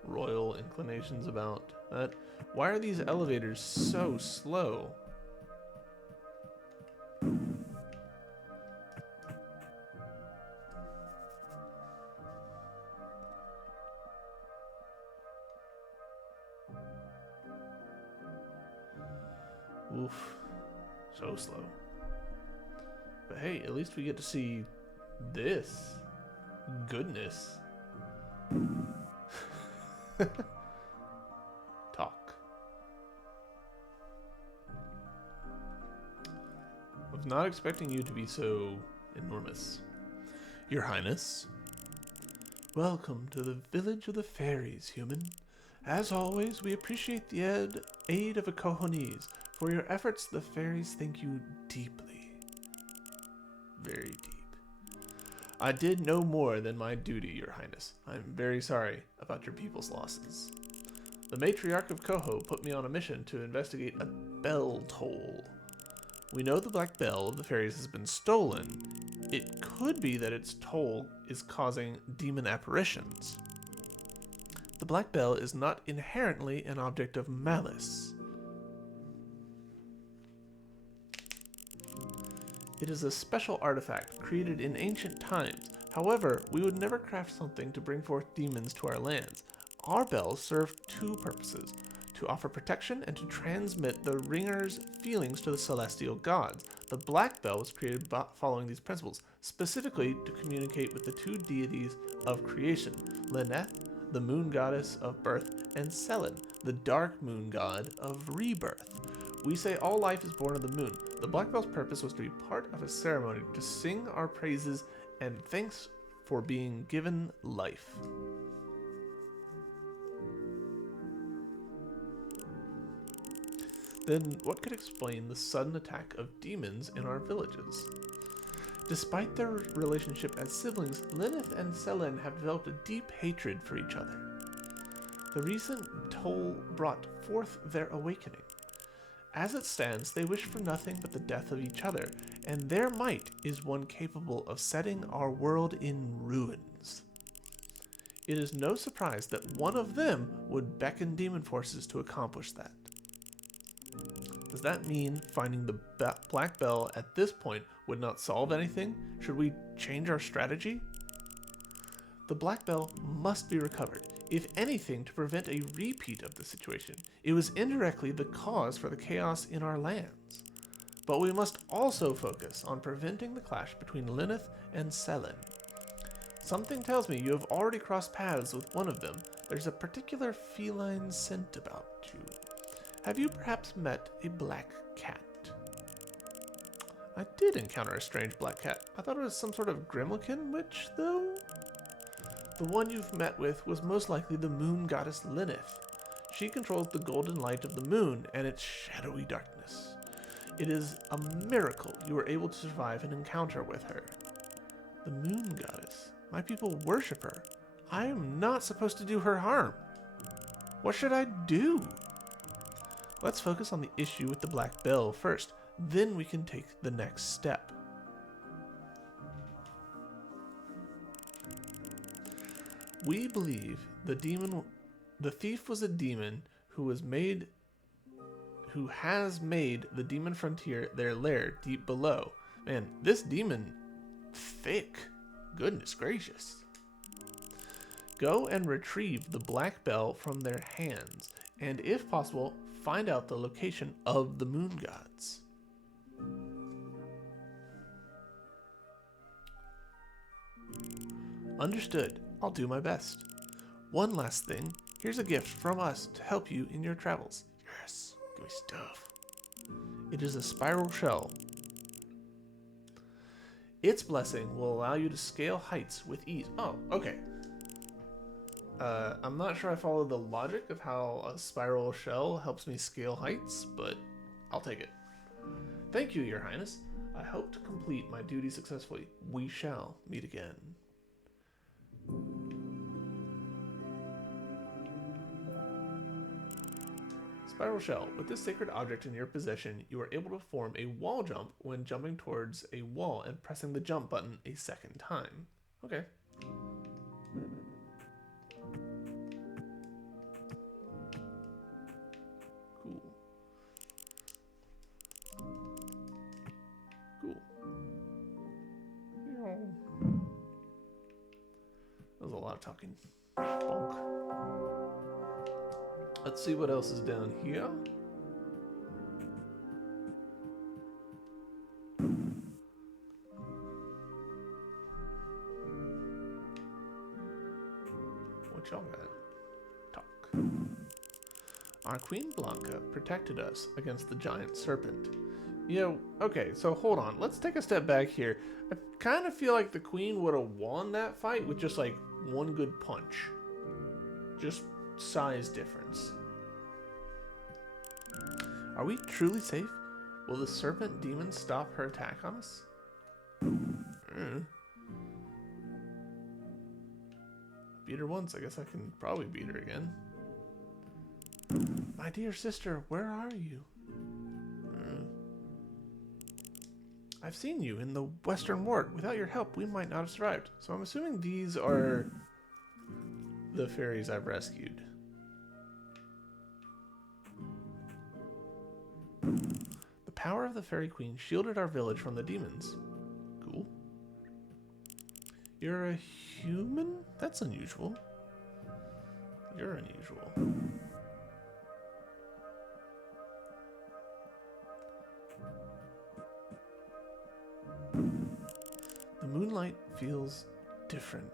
royal inclinations about that. Why are these elevators so slow? Oof, so slow. But hey, at least we get to see this goodness. Talk. I was not expecting you to be so enormous. Your Highness, welcome to the village of the fairies, human. As always, we appreciate the aid of a Kohonese. For your efforts, the fairies thank you deeply. Very deep. I did no more than my duty, Your Highness. I am very sorry about your people's losses. The matriarch of Koho put me on a mission to investigate a bell toll. We know the Black Bell of the fairies has been stolen. It could be that its toll is causing demon apparitions. The Black Bell is not inherently an object of malice. It is a special artifact created in ancient times. However, we would never craft something to bring forth demons to our lands. Our bells serve two purposes: to offer protection and to transmit the ringer's feelings to the celestial gods. The Black Bell was created following these principles, specifically to communicate with the two deities of creation, Lyneth, the moon goddess of birth, and Selin, the dark moon god of rebirth. We say all life is born of the moon. The Black Bell's purpose was to be part of a ceremony to sing our praises and thanks for being given life. Then what could explain the sudden attack of demons in our villages? Despite their relationship as siblings, Lilith and Selene have developed a deep hatred for each other. The recent toll brought forth their awakening. As it stands, they wish for nothing but the death of each other, and their might is one capable of setting our world in ruins. It is no surprise that one of them would beckon demon forces to accomplish that. Does that mean finding the Black Bell at this point would not solve anything? Should we change our strategy? The Black Bell must be recovered, if anything, to prevent a repeat of the situation. It was indirectly the cause for the chaos in our lands. But we must also focus on preventing the clash between Lilith and Selene. Something tells me you have already crossed paths with one of them. There's a particular feline scent about you. Have you perhaps met a black cat? I did encounter a strange black cat. I thought it was some sort of Grimlican witch, though? The one you've met with was most likely the moon goddess Lilith. She controls the golden light of the moon and its shadowy darkness. It is a miracle you were able to survive an encounter with her. The moon goddess. My people worship her. I am not supposed to do her harm. What should I do? Let's focus on the issue with the Black Bell first. Then we can take the next step. We believe the thief was a demon who has made the demon frontier their lair deep below. Man, this demon, thick. Goodness gracious. Go and retrieve the Black Bell from their hands, and if possible, find out the location of the moon gods. Understood. I'll do my best. One last thing. Here's a gift from us to help you in your travels. Yes, give me stuff. It is a spiral shell. Its blessing will allow you to scale heights with ease. Oh, okay. I'm not sure I follow the logic of how a spiral shell helps me scale heights, but I'll take it. Thank you, Your Highness. I hope to complete my duty successfully. We shall meet again. Spiral shell. With this sacred object in your possession, you are able to perform a wall jump when jumping towards a wall and pressing the jump button a second time. Okay. Cool. Cool. That was a lot of talking. Bonk. Let's see what else is down here. What y'all got? Talk. Our Queen Blanca protected us against the giant serpent. You know, okay, so hold on. Let's take a step back here. I kind of feel like the Queen would have won that fight with just like one good punch. Just size difference. Are we truly safe? Will the serpent demon stop her attack on us? Beat her once, I guess I can probably beat her again. My dear sister, where are you? I've seen you in the Western Ward. Without your help, we might not have survived. So I'm assuming these are the fairies I've rescued. The power of the Fairy Queen shielded our village from the demons. Cool. You're a human? That's unusual. You're unusual. The moonlight feels different.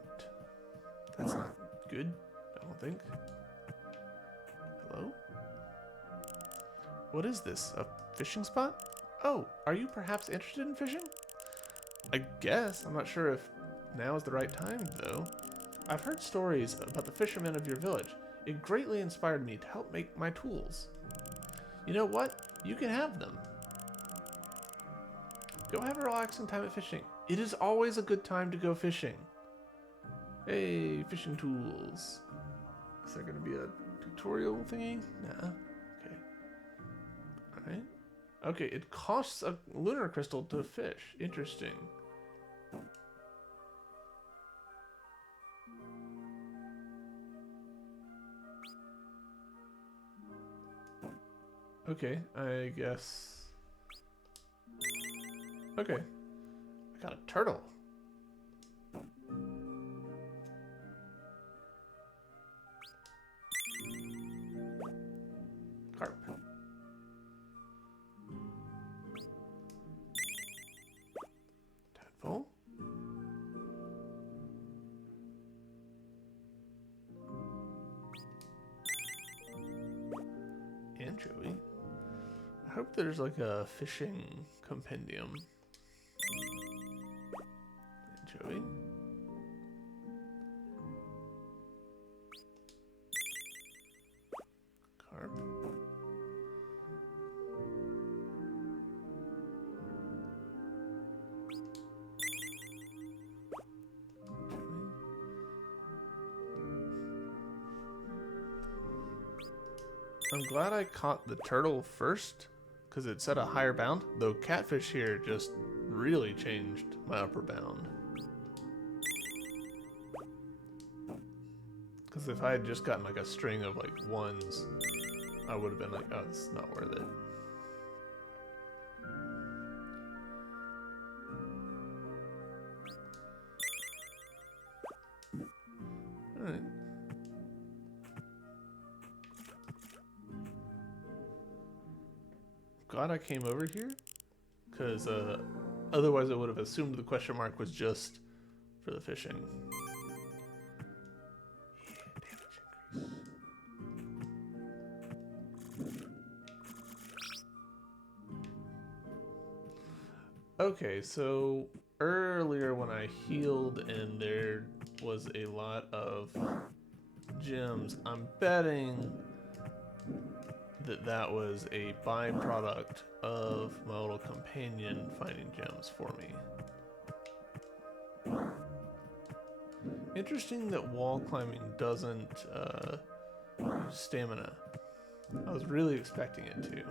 That's not good, I don't think. Hello? What is this? A fishing spot? Oh, are you perhaps interested in fishing? I guess. I'm not sure if now is the right time, though. I've heard stories about the fishermen of your village. It greatly inspired me to help make my tools. You know what? You can have them. Go have a relaxing time at fishing. It is always a good time to go fishing. Hey, fishing tools. Is there going to be a tutorial thingy? Nah. Okay. Alright. Okay, it costs a lunar crystal to fish. Interesting. Okay, I guess. Okay. I got a turtle. Carp. Tadpole. Anchovy. I hope there's like a fishing compendium. Anchovy. Carp. I'm glad I caught the turtle first, because it set a higher bound, though catfish here just really changed my upper bound. Because if I had just gotten like a string of like ones, I would have been like, oh, it's not worth it. Alright. Glad I came over here, because otherwise I would have assumed the question mark was just for the fishing. Yeah, damage increase. Okay, so earlier when I healed and there was a lot of gems, I'm betting that was a byproduct of my little companion finding gems for me. Interesting that wall climbing doesn't use stamina. I was really expecting it to.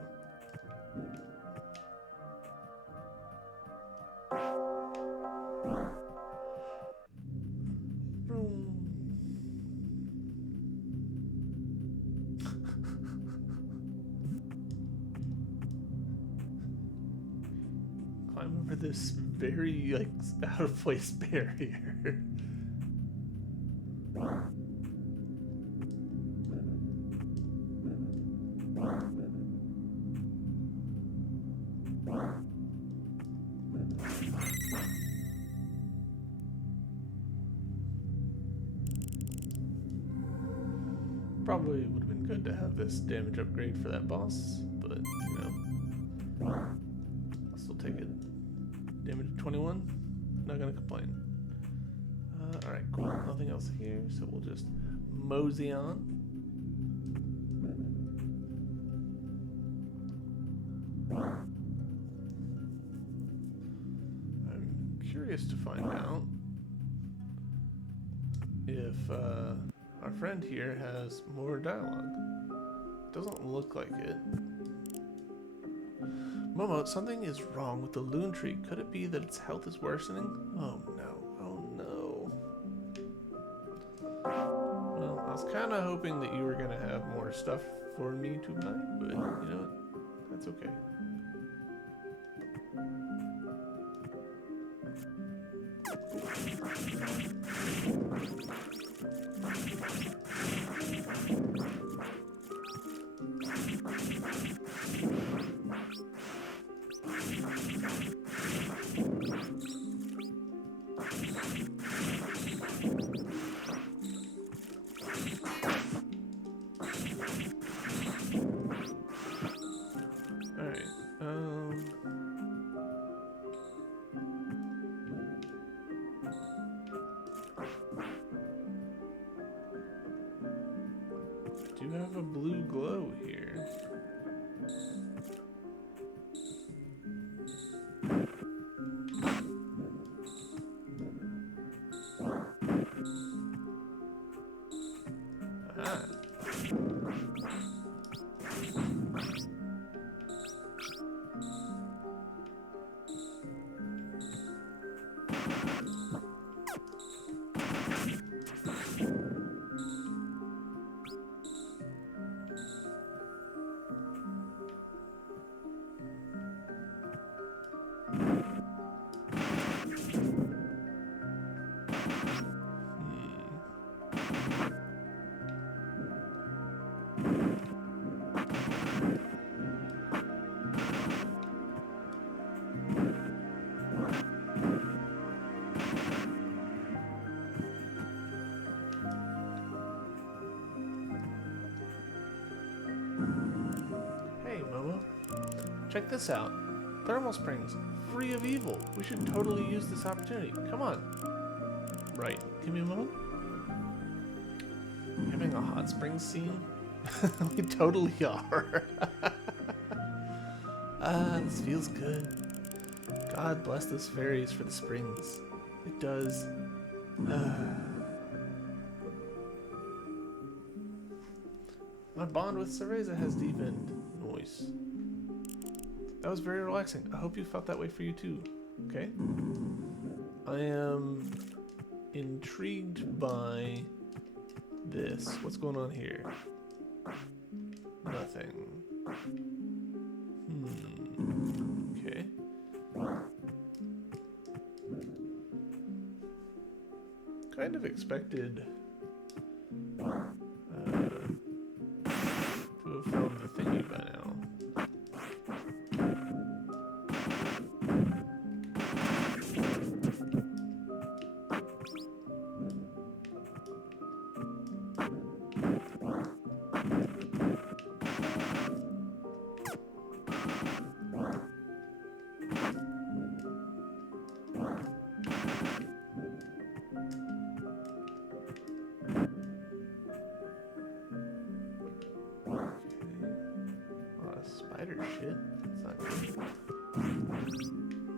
Climb over this very like out of place barrier. Probably would have been good to have this damage upgrade for that boss, but you know, I'll still take it. Damage 21, not gonna complain. Alright, cool. Nothing else here, so we'll just mosey on. I'm curious to find out if our friend here has more dialogue. Doesn't look like it. Momo, something is wrong with the loon tree. Could it be that its health is worsening? Oh no, oh no. Well, I was kind of hoping that you were going to have more stuff for me tonight, but you know what? That's okay. Alright, do have a blue glow here. Check this out. Thermal springs, free of evil. We should totally use this opportunity. Come on. Right. Give me a moment. Having a hot springs scene? We totally are. This feels good. God bless those fairies for the springs. It does. My bond with Cereza has deepened. Noise. That was very relaxing. I hope you felt that way for you too. Okay? I am intrigued by this. What's going on here? Nothing. Okay. Kind of expected to have found the thingy by now. Spider shit. That's not good.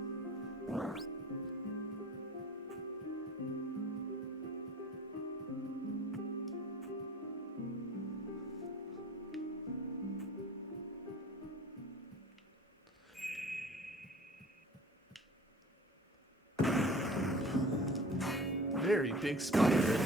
Very big spider.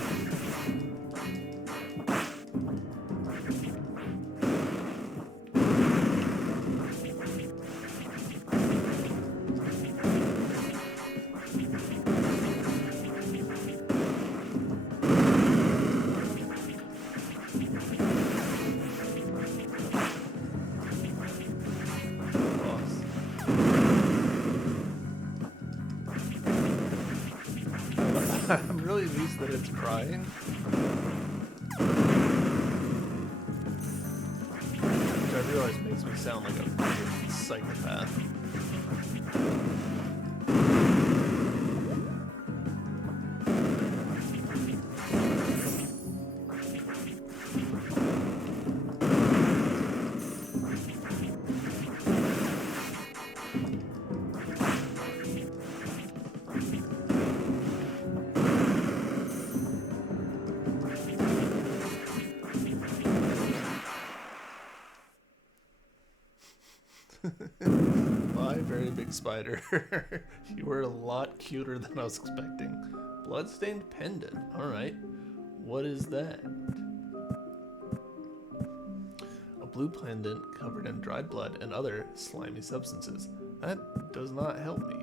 I'm really amused that it's crying. Which I realize makes me sound like a freaking psychopath. My very big spider. You were a lot cuter than I was expecting. Bloodstained pendant. Alright. What is that? A blue pendant covered in dried blood and other slimy substances. That does not help me.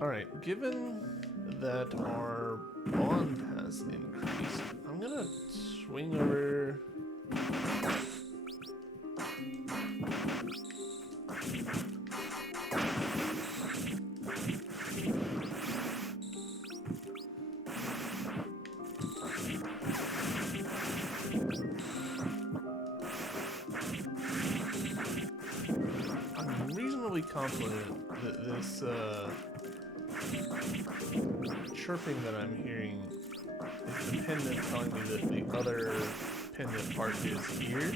Alright, given that our bond has increased, I'm gonna swing over. I'm reasonably confident that this chirping that I'm hearing is the pendant telling me that the other pendant part is here.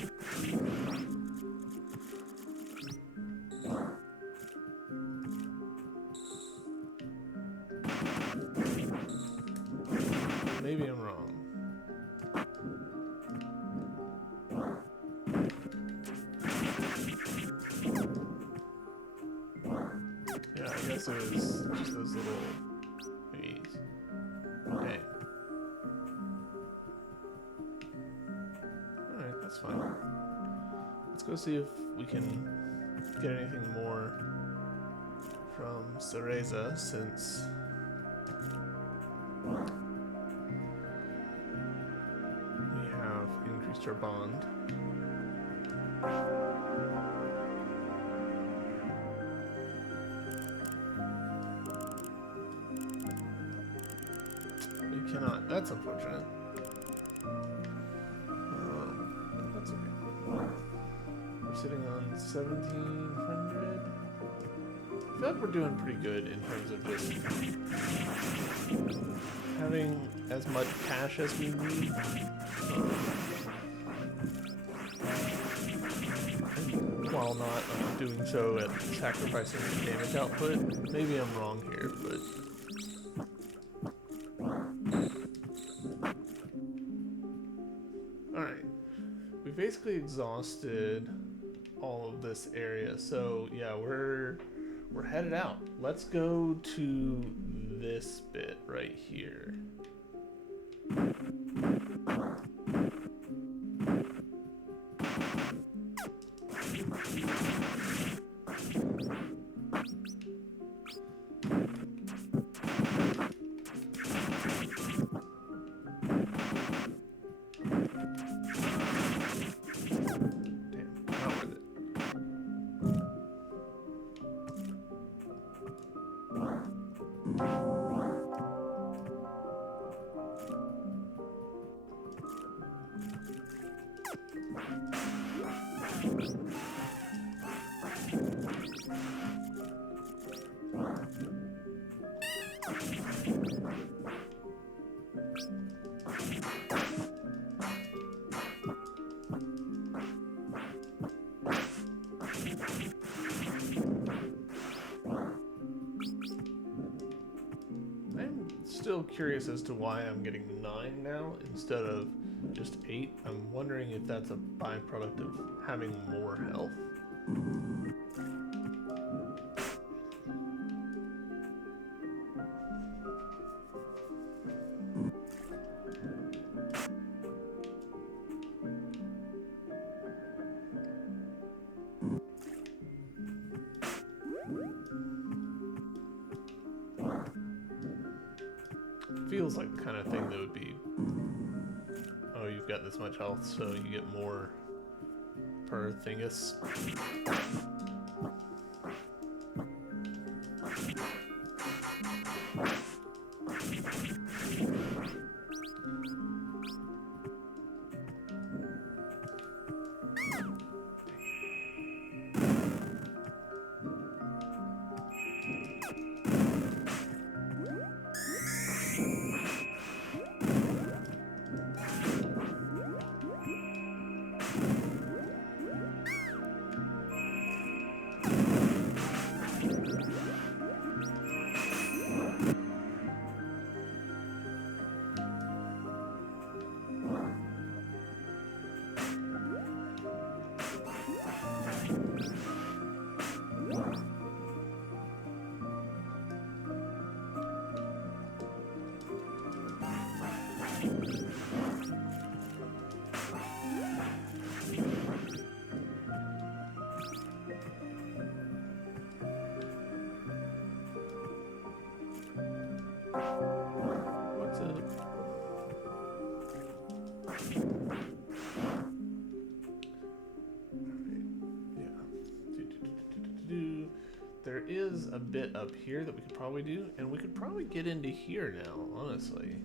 Maybe I'm wrong. Yeah, I guess it was just those little thingies. Dang. Alright, that's fine. Let's go see if we can get anything more from Cereza, since we have increased our bond. cannot. That's unfortunate. That's okay. We're sitting on 1,700. I feel like we're doing pretty good in terms of just having as much cash as we need. While not doing so at sacrificing the damage output. Maybe I'm wrong here, but... Alright. We basically exhausted all of this area, so yeah, we're headed out. Let's go to this bit right here. Still curious as to why I'm getting 9 now instead of just 8. I'm wondering if that's a byproduct of having more health. Feels like the kind of thing that would be, oh, you've got this much health, so you get more per thingus. There is a bit up here that we could probably do, and we could probably get into here now, honestly.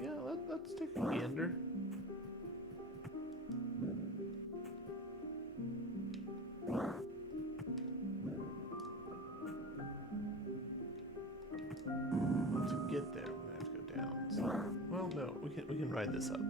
Yeah, let's take a gander. To get there, we're gonna have to go down. So, well, no, we can ride this up.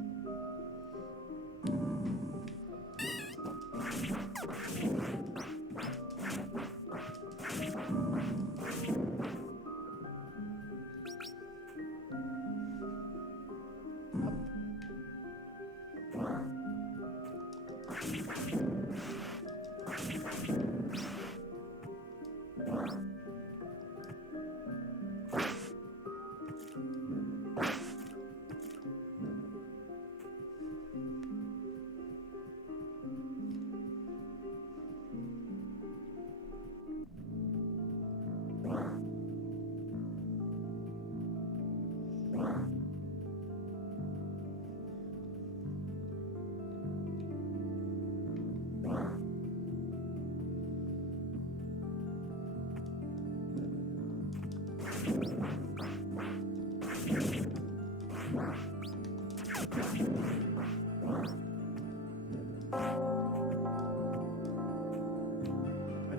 I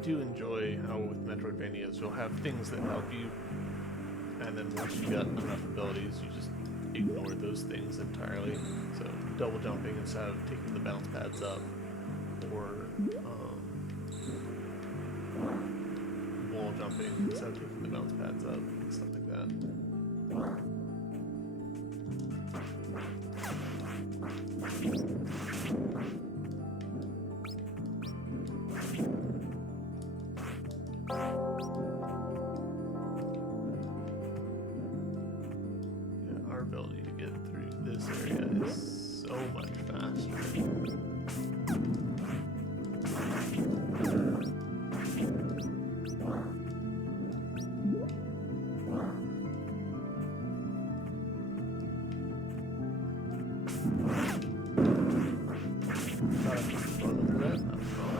do enjoy how with Metroidvanias you'll have things that help you, and then once you got enough abilities, you just ignore those things entirely. So double jumping instead of taking the bounce pads up, or wall jumping instead of taking the bounce pads up, stuff like that. Yeah, our ability to get through this area is so much faster. Thought I could run under that? Not at all.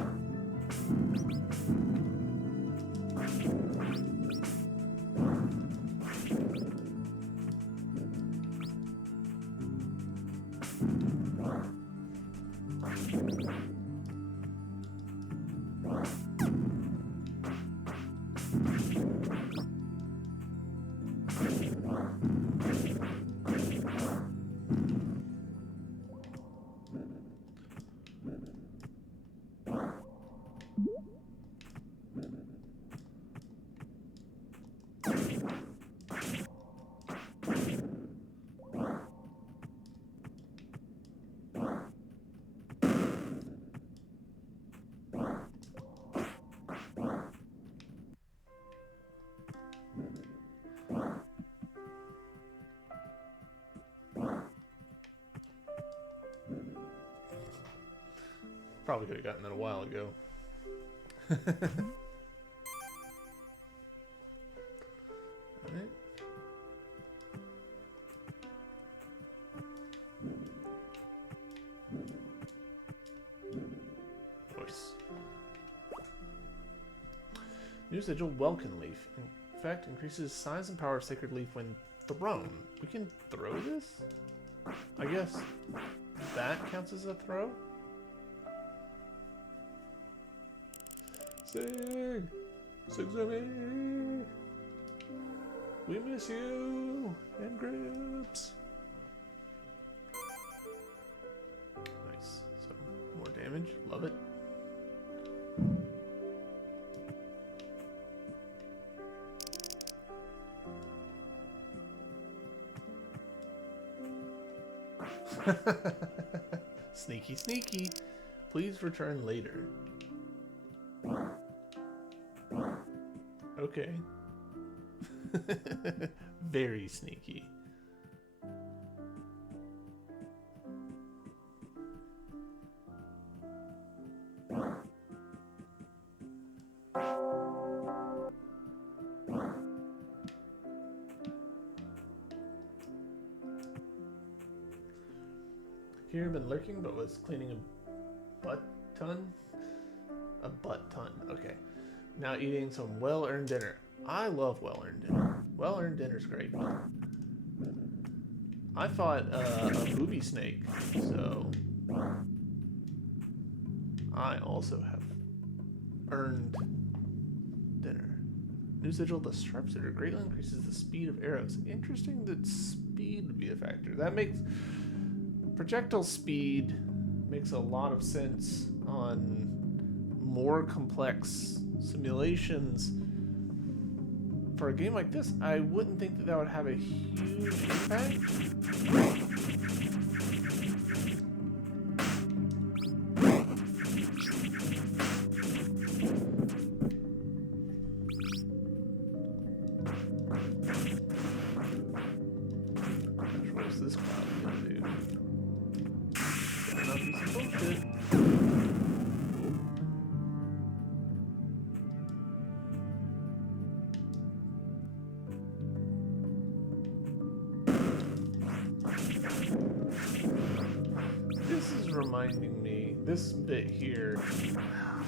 Probably could have gotten that a while ago. Alright. Nice. New sigil Welkin Leaf. In fact, increases size and power of Sacred Leaf when thrown. We can throw this? I guess that counts as a throw? Sig! Sigzumi! We miss you! And Grips! Nice. So, more damage. Love it. Sneaky, sneaky. Please return later. Okay. Very sneaky. Here been lurking, but was cleaning a butt ton. A butt ton. Okay. Now eating some well-earned dinner. I love well-earned dinner. Well-earned dinner's great. I fought a booby snake, so I also have earned dinner. New sigil, the sharpshooter greatly increases the speed of arrows. Interesting that speed would be a factor. That makes projectile speed makes a lot of sense on more complex simulations. For a game like this, I wouldn't think that that would have a huge impact. Gosh, what is this cloud gonna do? Better not be some bullshit. This is reminding me, this bit here,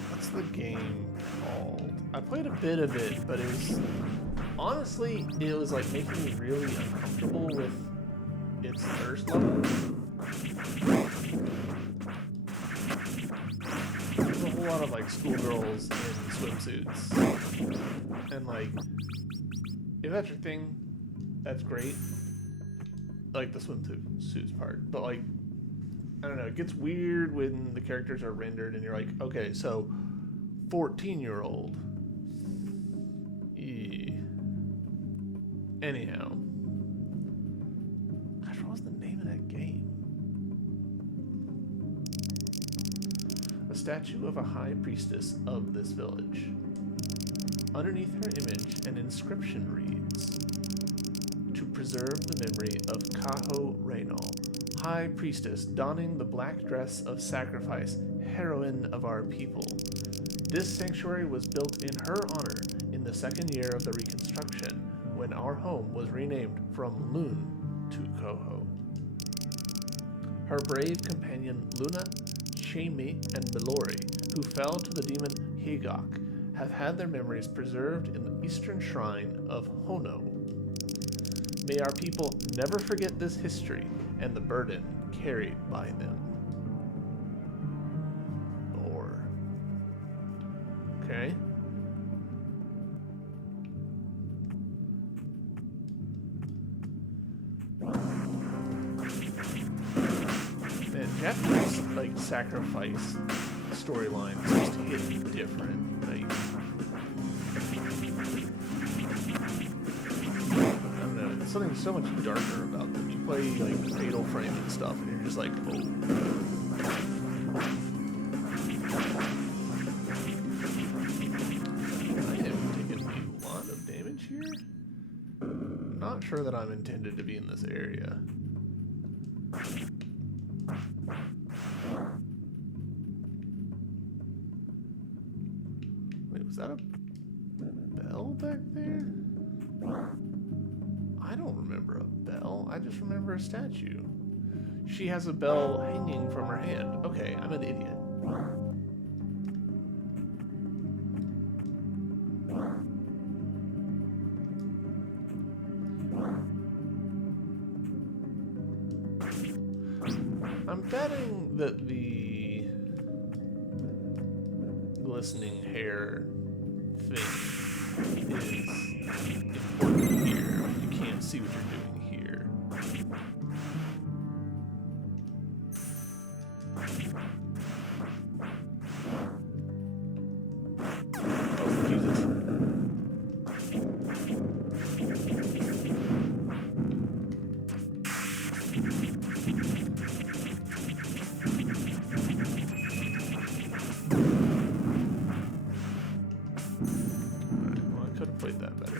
what's the game called? I played a bit of it, but it was Honestly, it was like making me really uncomfortable with its thirst level. There's a whole lot of like schoolgirls in swimsuits. And like, if that's your thing, that's great. Like the swimsuits part. But like, I don't know, it gets weird when the characters are rendered and you're like, okay, so 14-year-old. Anyhow. Gosh, what was the name of that game? A statue of a high priestess of this village. Underneath her image, an inscription reads, "To preserve the memory of Kaho Reynal, High Priestess donning the black dress of sacrifice, heroine of our people. This sanctuary was built in her honor in the second year of the reconstruction, when our home was renamed from Loon to Koho. Her brave companion Luna, Shami, and Milori, who fell to the demon Higok, have had their memories preserved in the eastern shrine of Hono. May our people never forget this history and the burden carried by them." Or, okay. Man, Japanese like sacrifice storyline just hit different. Like, I don't know, it's something so much darker about them. You play like Fatal Frame and stuff, and you're just like, oh. I am taking a lot of damage here. I'm not sure that I'm intended to be in this area. Wait, was that a bell back there? I don't remember a bell. I just remember a statue. She has a bell hanging from her hand. Okay, I'm an idiot. I'm betting that the glistening hair thing is important here. You can't see what you're doing here. Oh, Jesus. Could have played that better.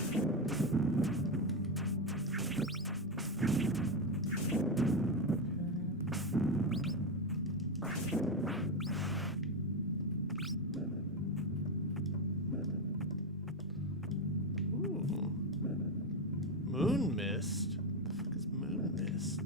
Ooh. Moon Mist? What the fuck is Moon Mist?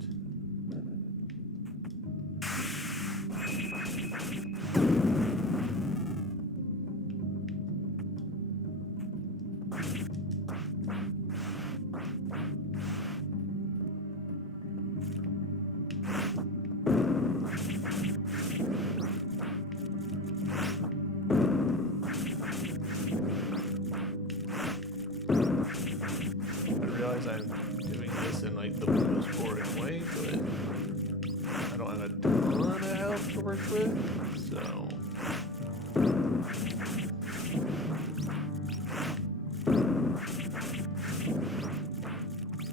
I'm doing this in like the most boring way, but I don't have a ton of health to work with, so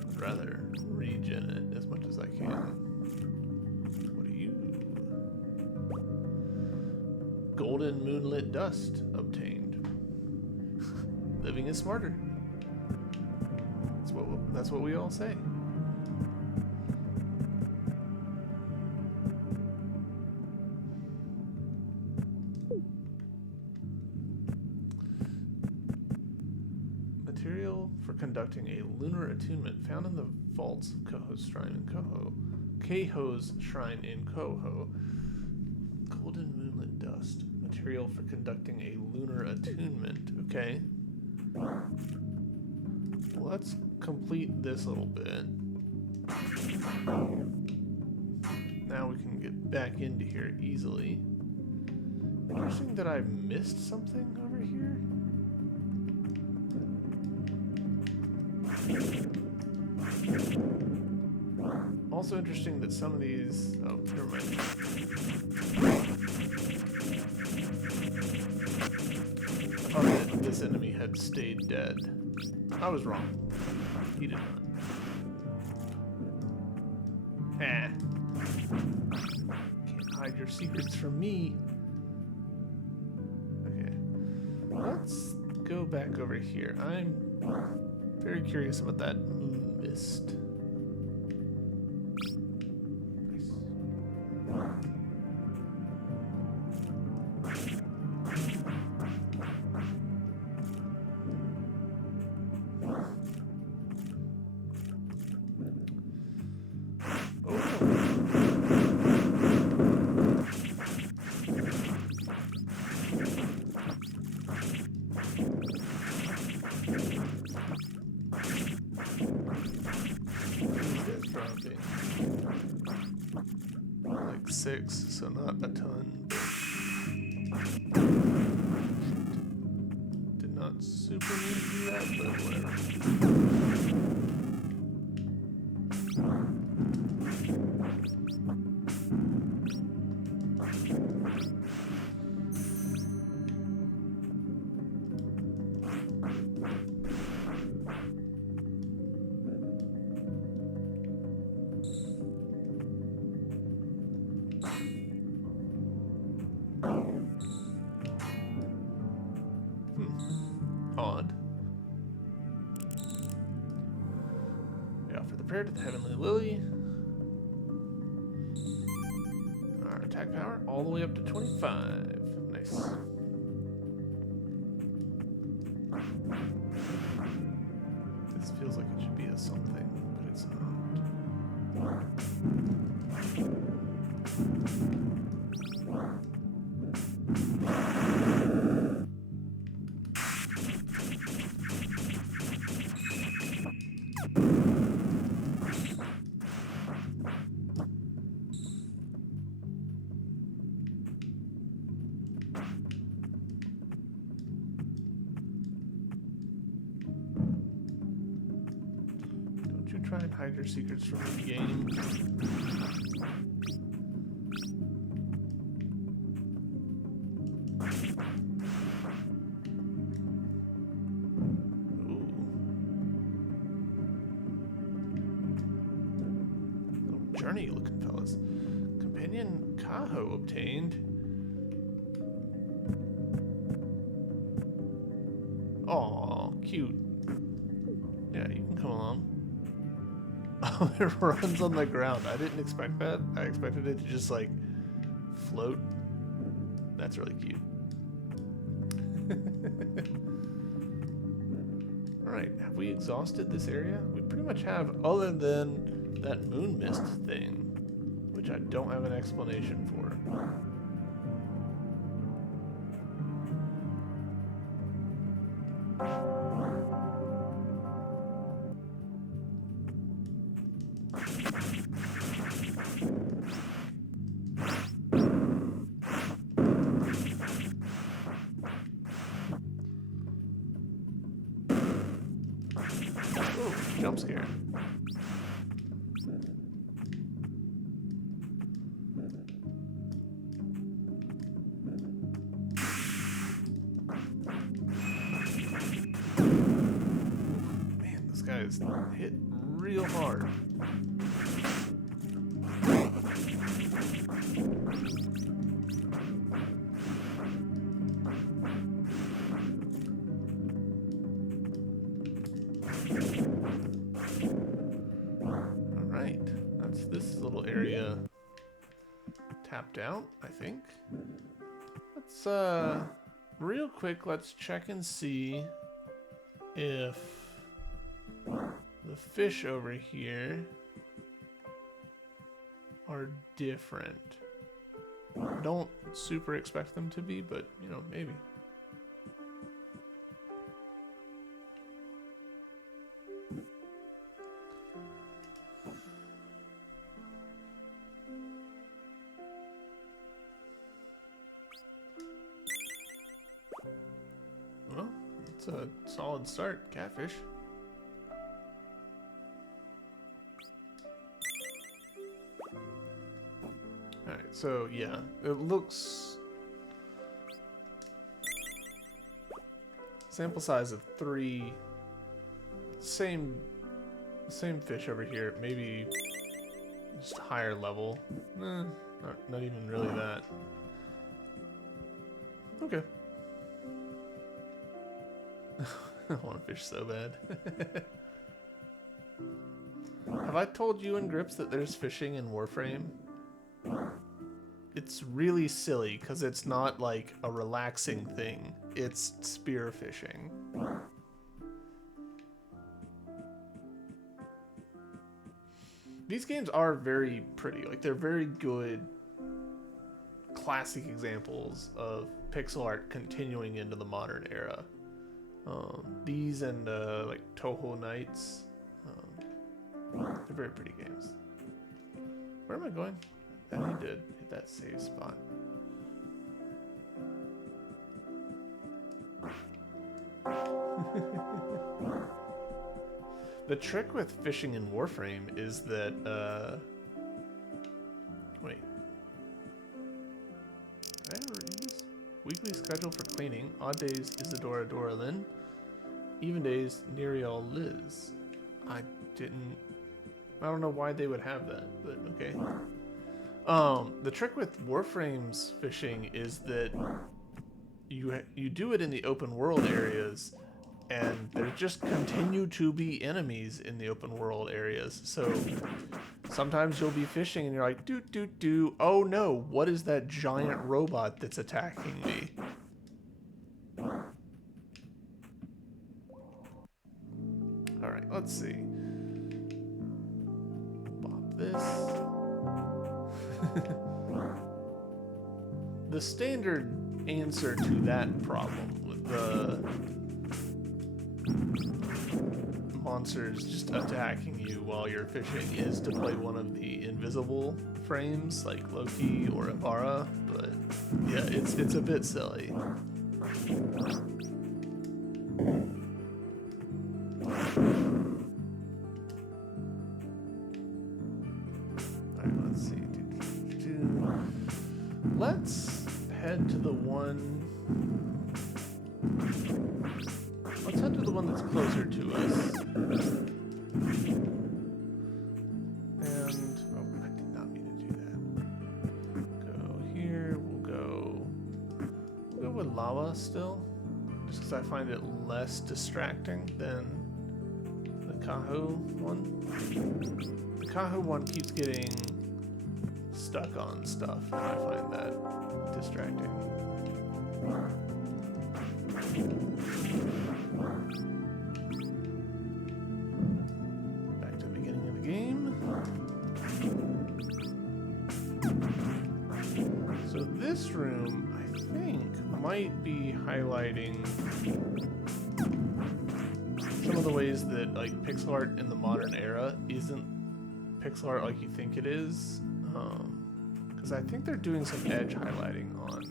I'd rather regen it as much as I can. What are you? Golden Moonlit Dust obtained. Living is smarter. That's what we all say. Material for conducting a lunar attunement found in the vaults of Koho's shrine in Koho. Keiho's shrine in Koho. Golden Moonlit Dust. Material for conducting a lunar attunement. Okay. let's complete this little bit. Now we can get back into here easily. Interesting that I missed something over here. Also interesting that some of these... Oh, never mind. I thought that this enemy had stayed dead. I was wrong. He did not. Ah. Can't hide your secrets from me. Okay. Let's go back over here. I'm very curious about that moon mist. Nice. Like 6, so not a ton. Did not super need to do that, but whatever. Odd. We offer the prayer to the Heavenly Lily. Our attack power all the way up to 25. Nice. This feels like it should be a something, but it's not. Try and hide your secrets from the game. Ooh. Little journey looking fellas. Companion Kaho obtained. Aw, cute. Yeah, you can come along. Oh, it runs on the ground. I didn't expect that. I expected it to just like float. That's really cute. Alright, have we exhausted this area? We pretty much have, other than that moon mist thing, which I don't have an explanation for. Ooh, jump scare. Man, this guy is hit real hard. This little area tapped out, I think. Let's real quick, let's check and see if the fish over here are different. I don't super expect them to be, but you know, maybe. That's a solid start, catfish. Alright, so yeah, it looks... Sample size of 3. Same fish over here, maybe just higher level. Not even really that. Okay. I want to fish so bad. Have I told you and Grips that there's fishing in Warframe? It's really silly because it's not like a relaxing thing. It's spear fishing. These games are very pretty. Like, they're very good classic examples of pixel art continuing into the modern era. These and like Toho Nights, they're very pretty games. Where am I going? I need to hit that save spot. The trick with fishing in Warframe is that, wait. Did I ever read this? Weekly schedule for cleaning. Odd days, Isadora Dora Lynn. Even days, Neriel Liz. I don't know why they would have that, but okay. The trick with Warframe's fishing is that you do it in the open world areas, and there just continue to be enemies in the open world areas. So sometimes you'll be fishing and you're like, do. Oh no, what is that giant robot that's attacking me? All right, let's see. Bop this. The standard answer to that problem with the monsters just attacking you while you're fishing is to play one of the invisible frames like Loki or Ivara, but yeah, it's a bit silly. Alright, let's see. Let's head to the one. Let's head to the one that's closer to us. And, oh, I did not mean to do that. Go here, we'll go with lava still, just because I find it less distracting than the Kahu one. The Kahu one keeps getting stuck on stuff, and I find that distracting. Back to the beginning of the game. So this room, I think, might be highlighting some of the ways that like pixel art in the modern era isn't pixel art like you think it is. Because I think they're doing some edge highlighting on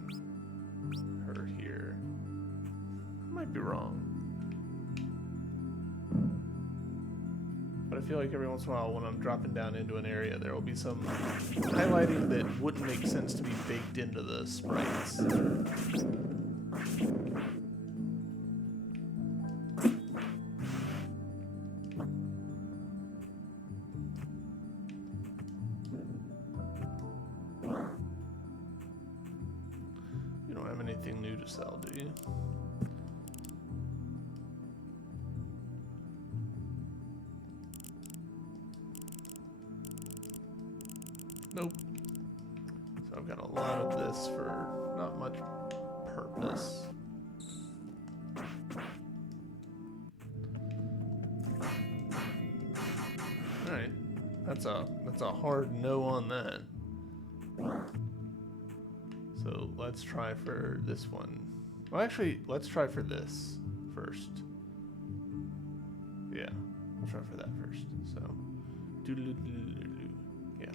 her here. I might be wrong. But I feel like every once in a while when I'm dropping down into an area, there will be some highlighting that wouldn't make sense to be baked into the sprites. You don't have anything new to sell, do you? Nope. So I've got a lot of this for not much purpose. Alright. That's a hard no on that. So let's try for this one. Well, actually, let's try for this first. Yeah, we'll try for that first. So, doo-doo-doo-doo-doo-doo. Yeah.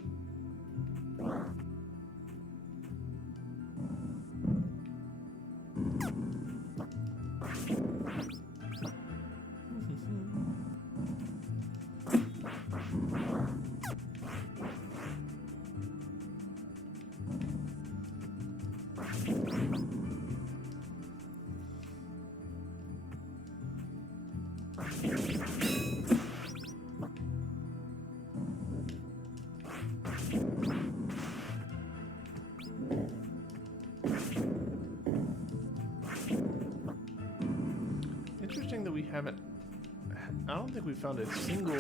I don't think we found a single...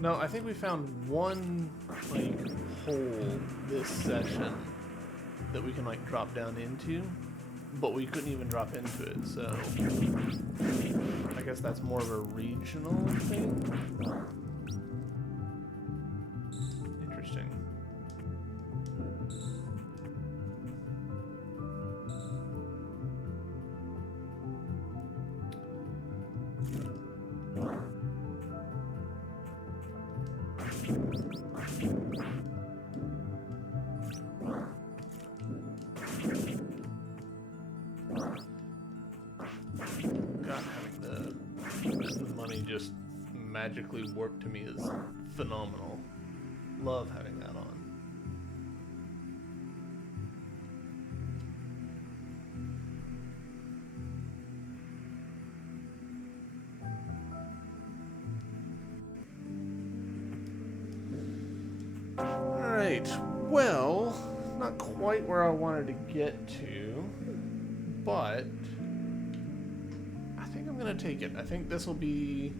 No, I think we found one, like, hole this session that we can, like, drop down into, but we couldn't even drop into it, so... I guess that's more of a regional thing? Interesting. God, having the money just magically warp to me is phenomenal. Love having that on. Alright, well, not quite where I wanted to get to, but I think I'm gonna take it. I think this will be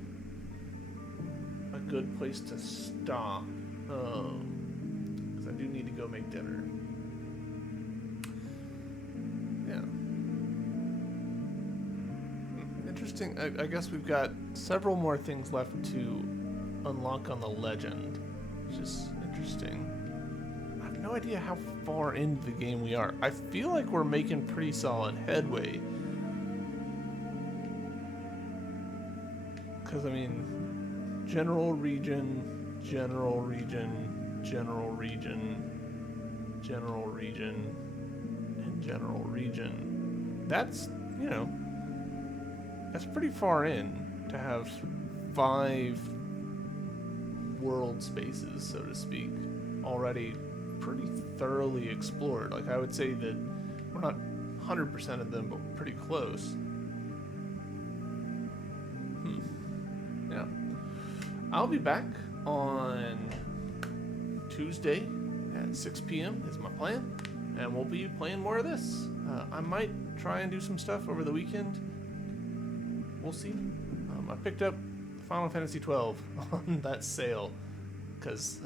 a good place to stop, because I do need to go make dinner. Yeah. Interesting. I guess we've got several more things left to unlock on the legend, which is interesting. I have no idea how far into the game we are. I feel like we're making pretty solid headway. Because, I mean, general region, general region, general region, general region, and general region. That's, you know, that's pretty far in to have 5 world spaces, so to speak, already pretty thoroughly explored. Like, I would say that we're not 100% of them, but we're pretty close. Yeah. I'll be back on Tuesday at 6 p.m. is my plan, and we'll be playing more of this. I might try and do some stuff over the weekend. We'll see. I picked up Final Fantasy XII on that sale because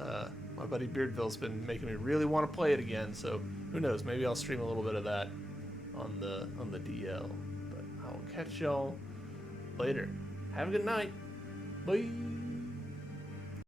my buddy Beardville's been making me really want to play it again. So who knows? Maybe I'll stream a little bit of that on the DL. But I'll catch y'all later. Have a good night. Bye.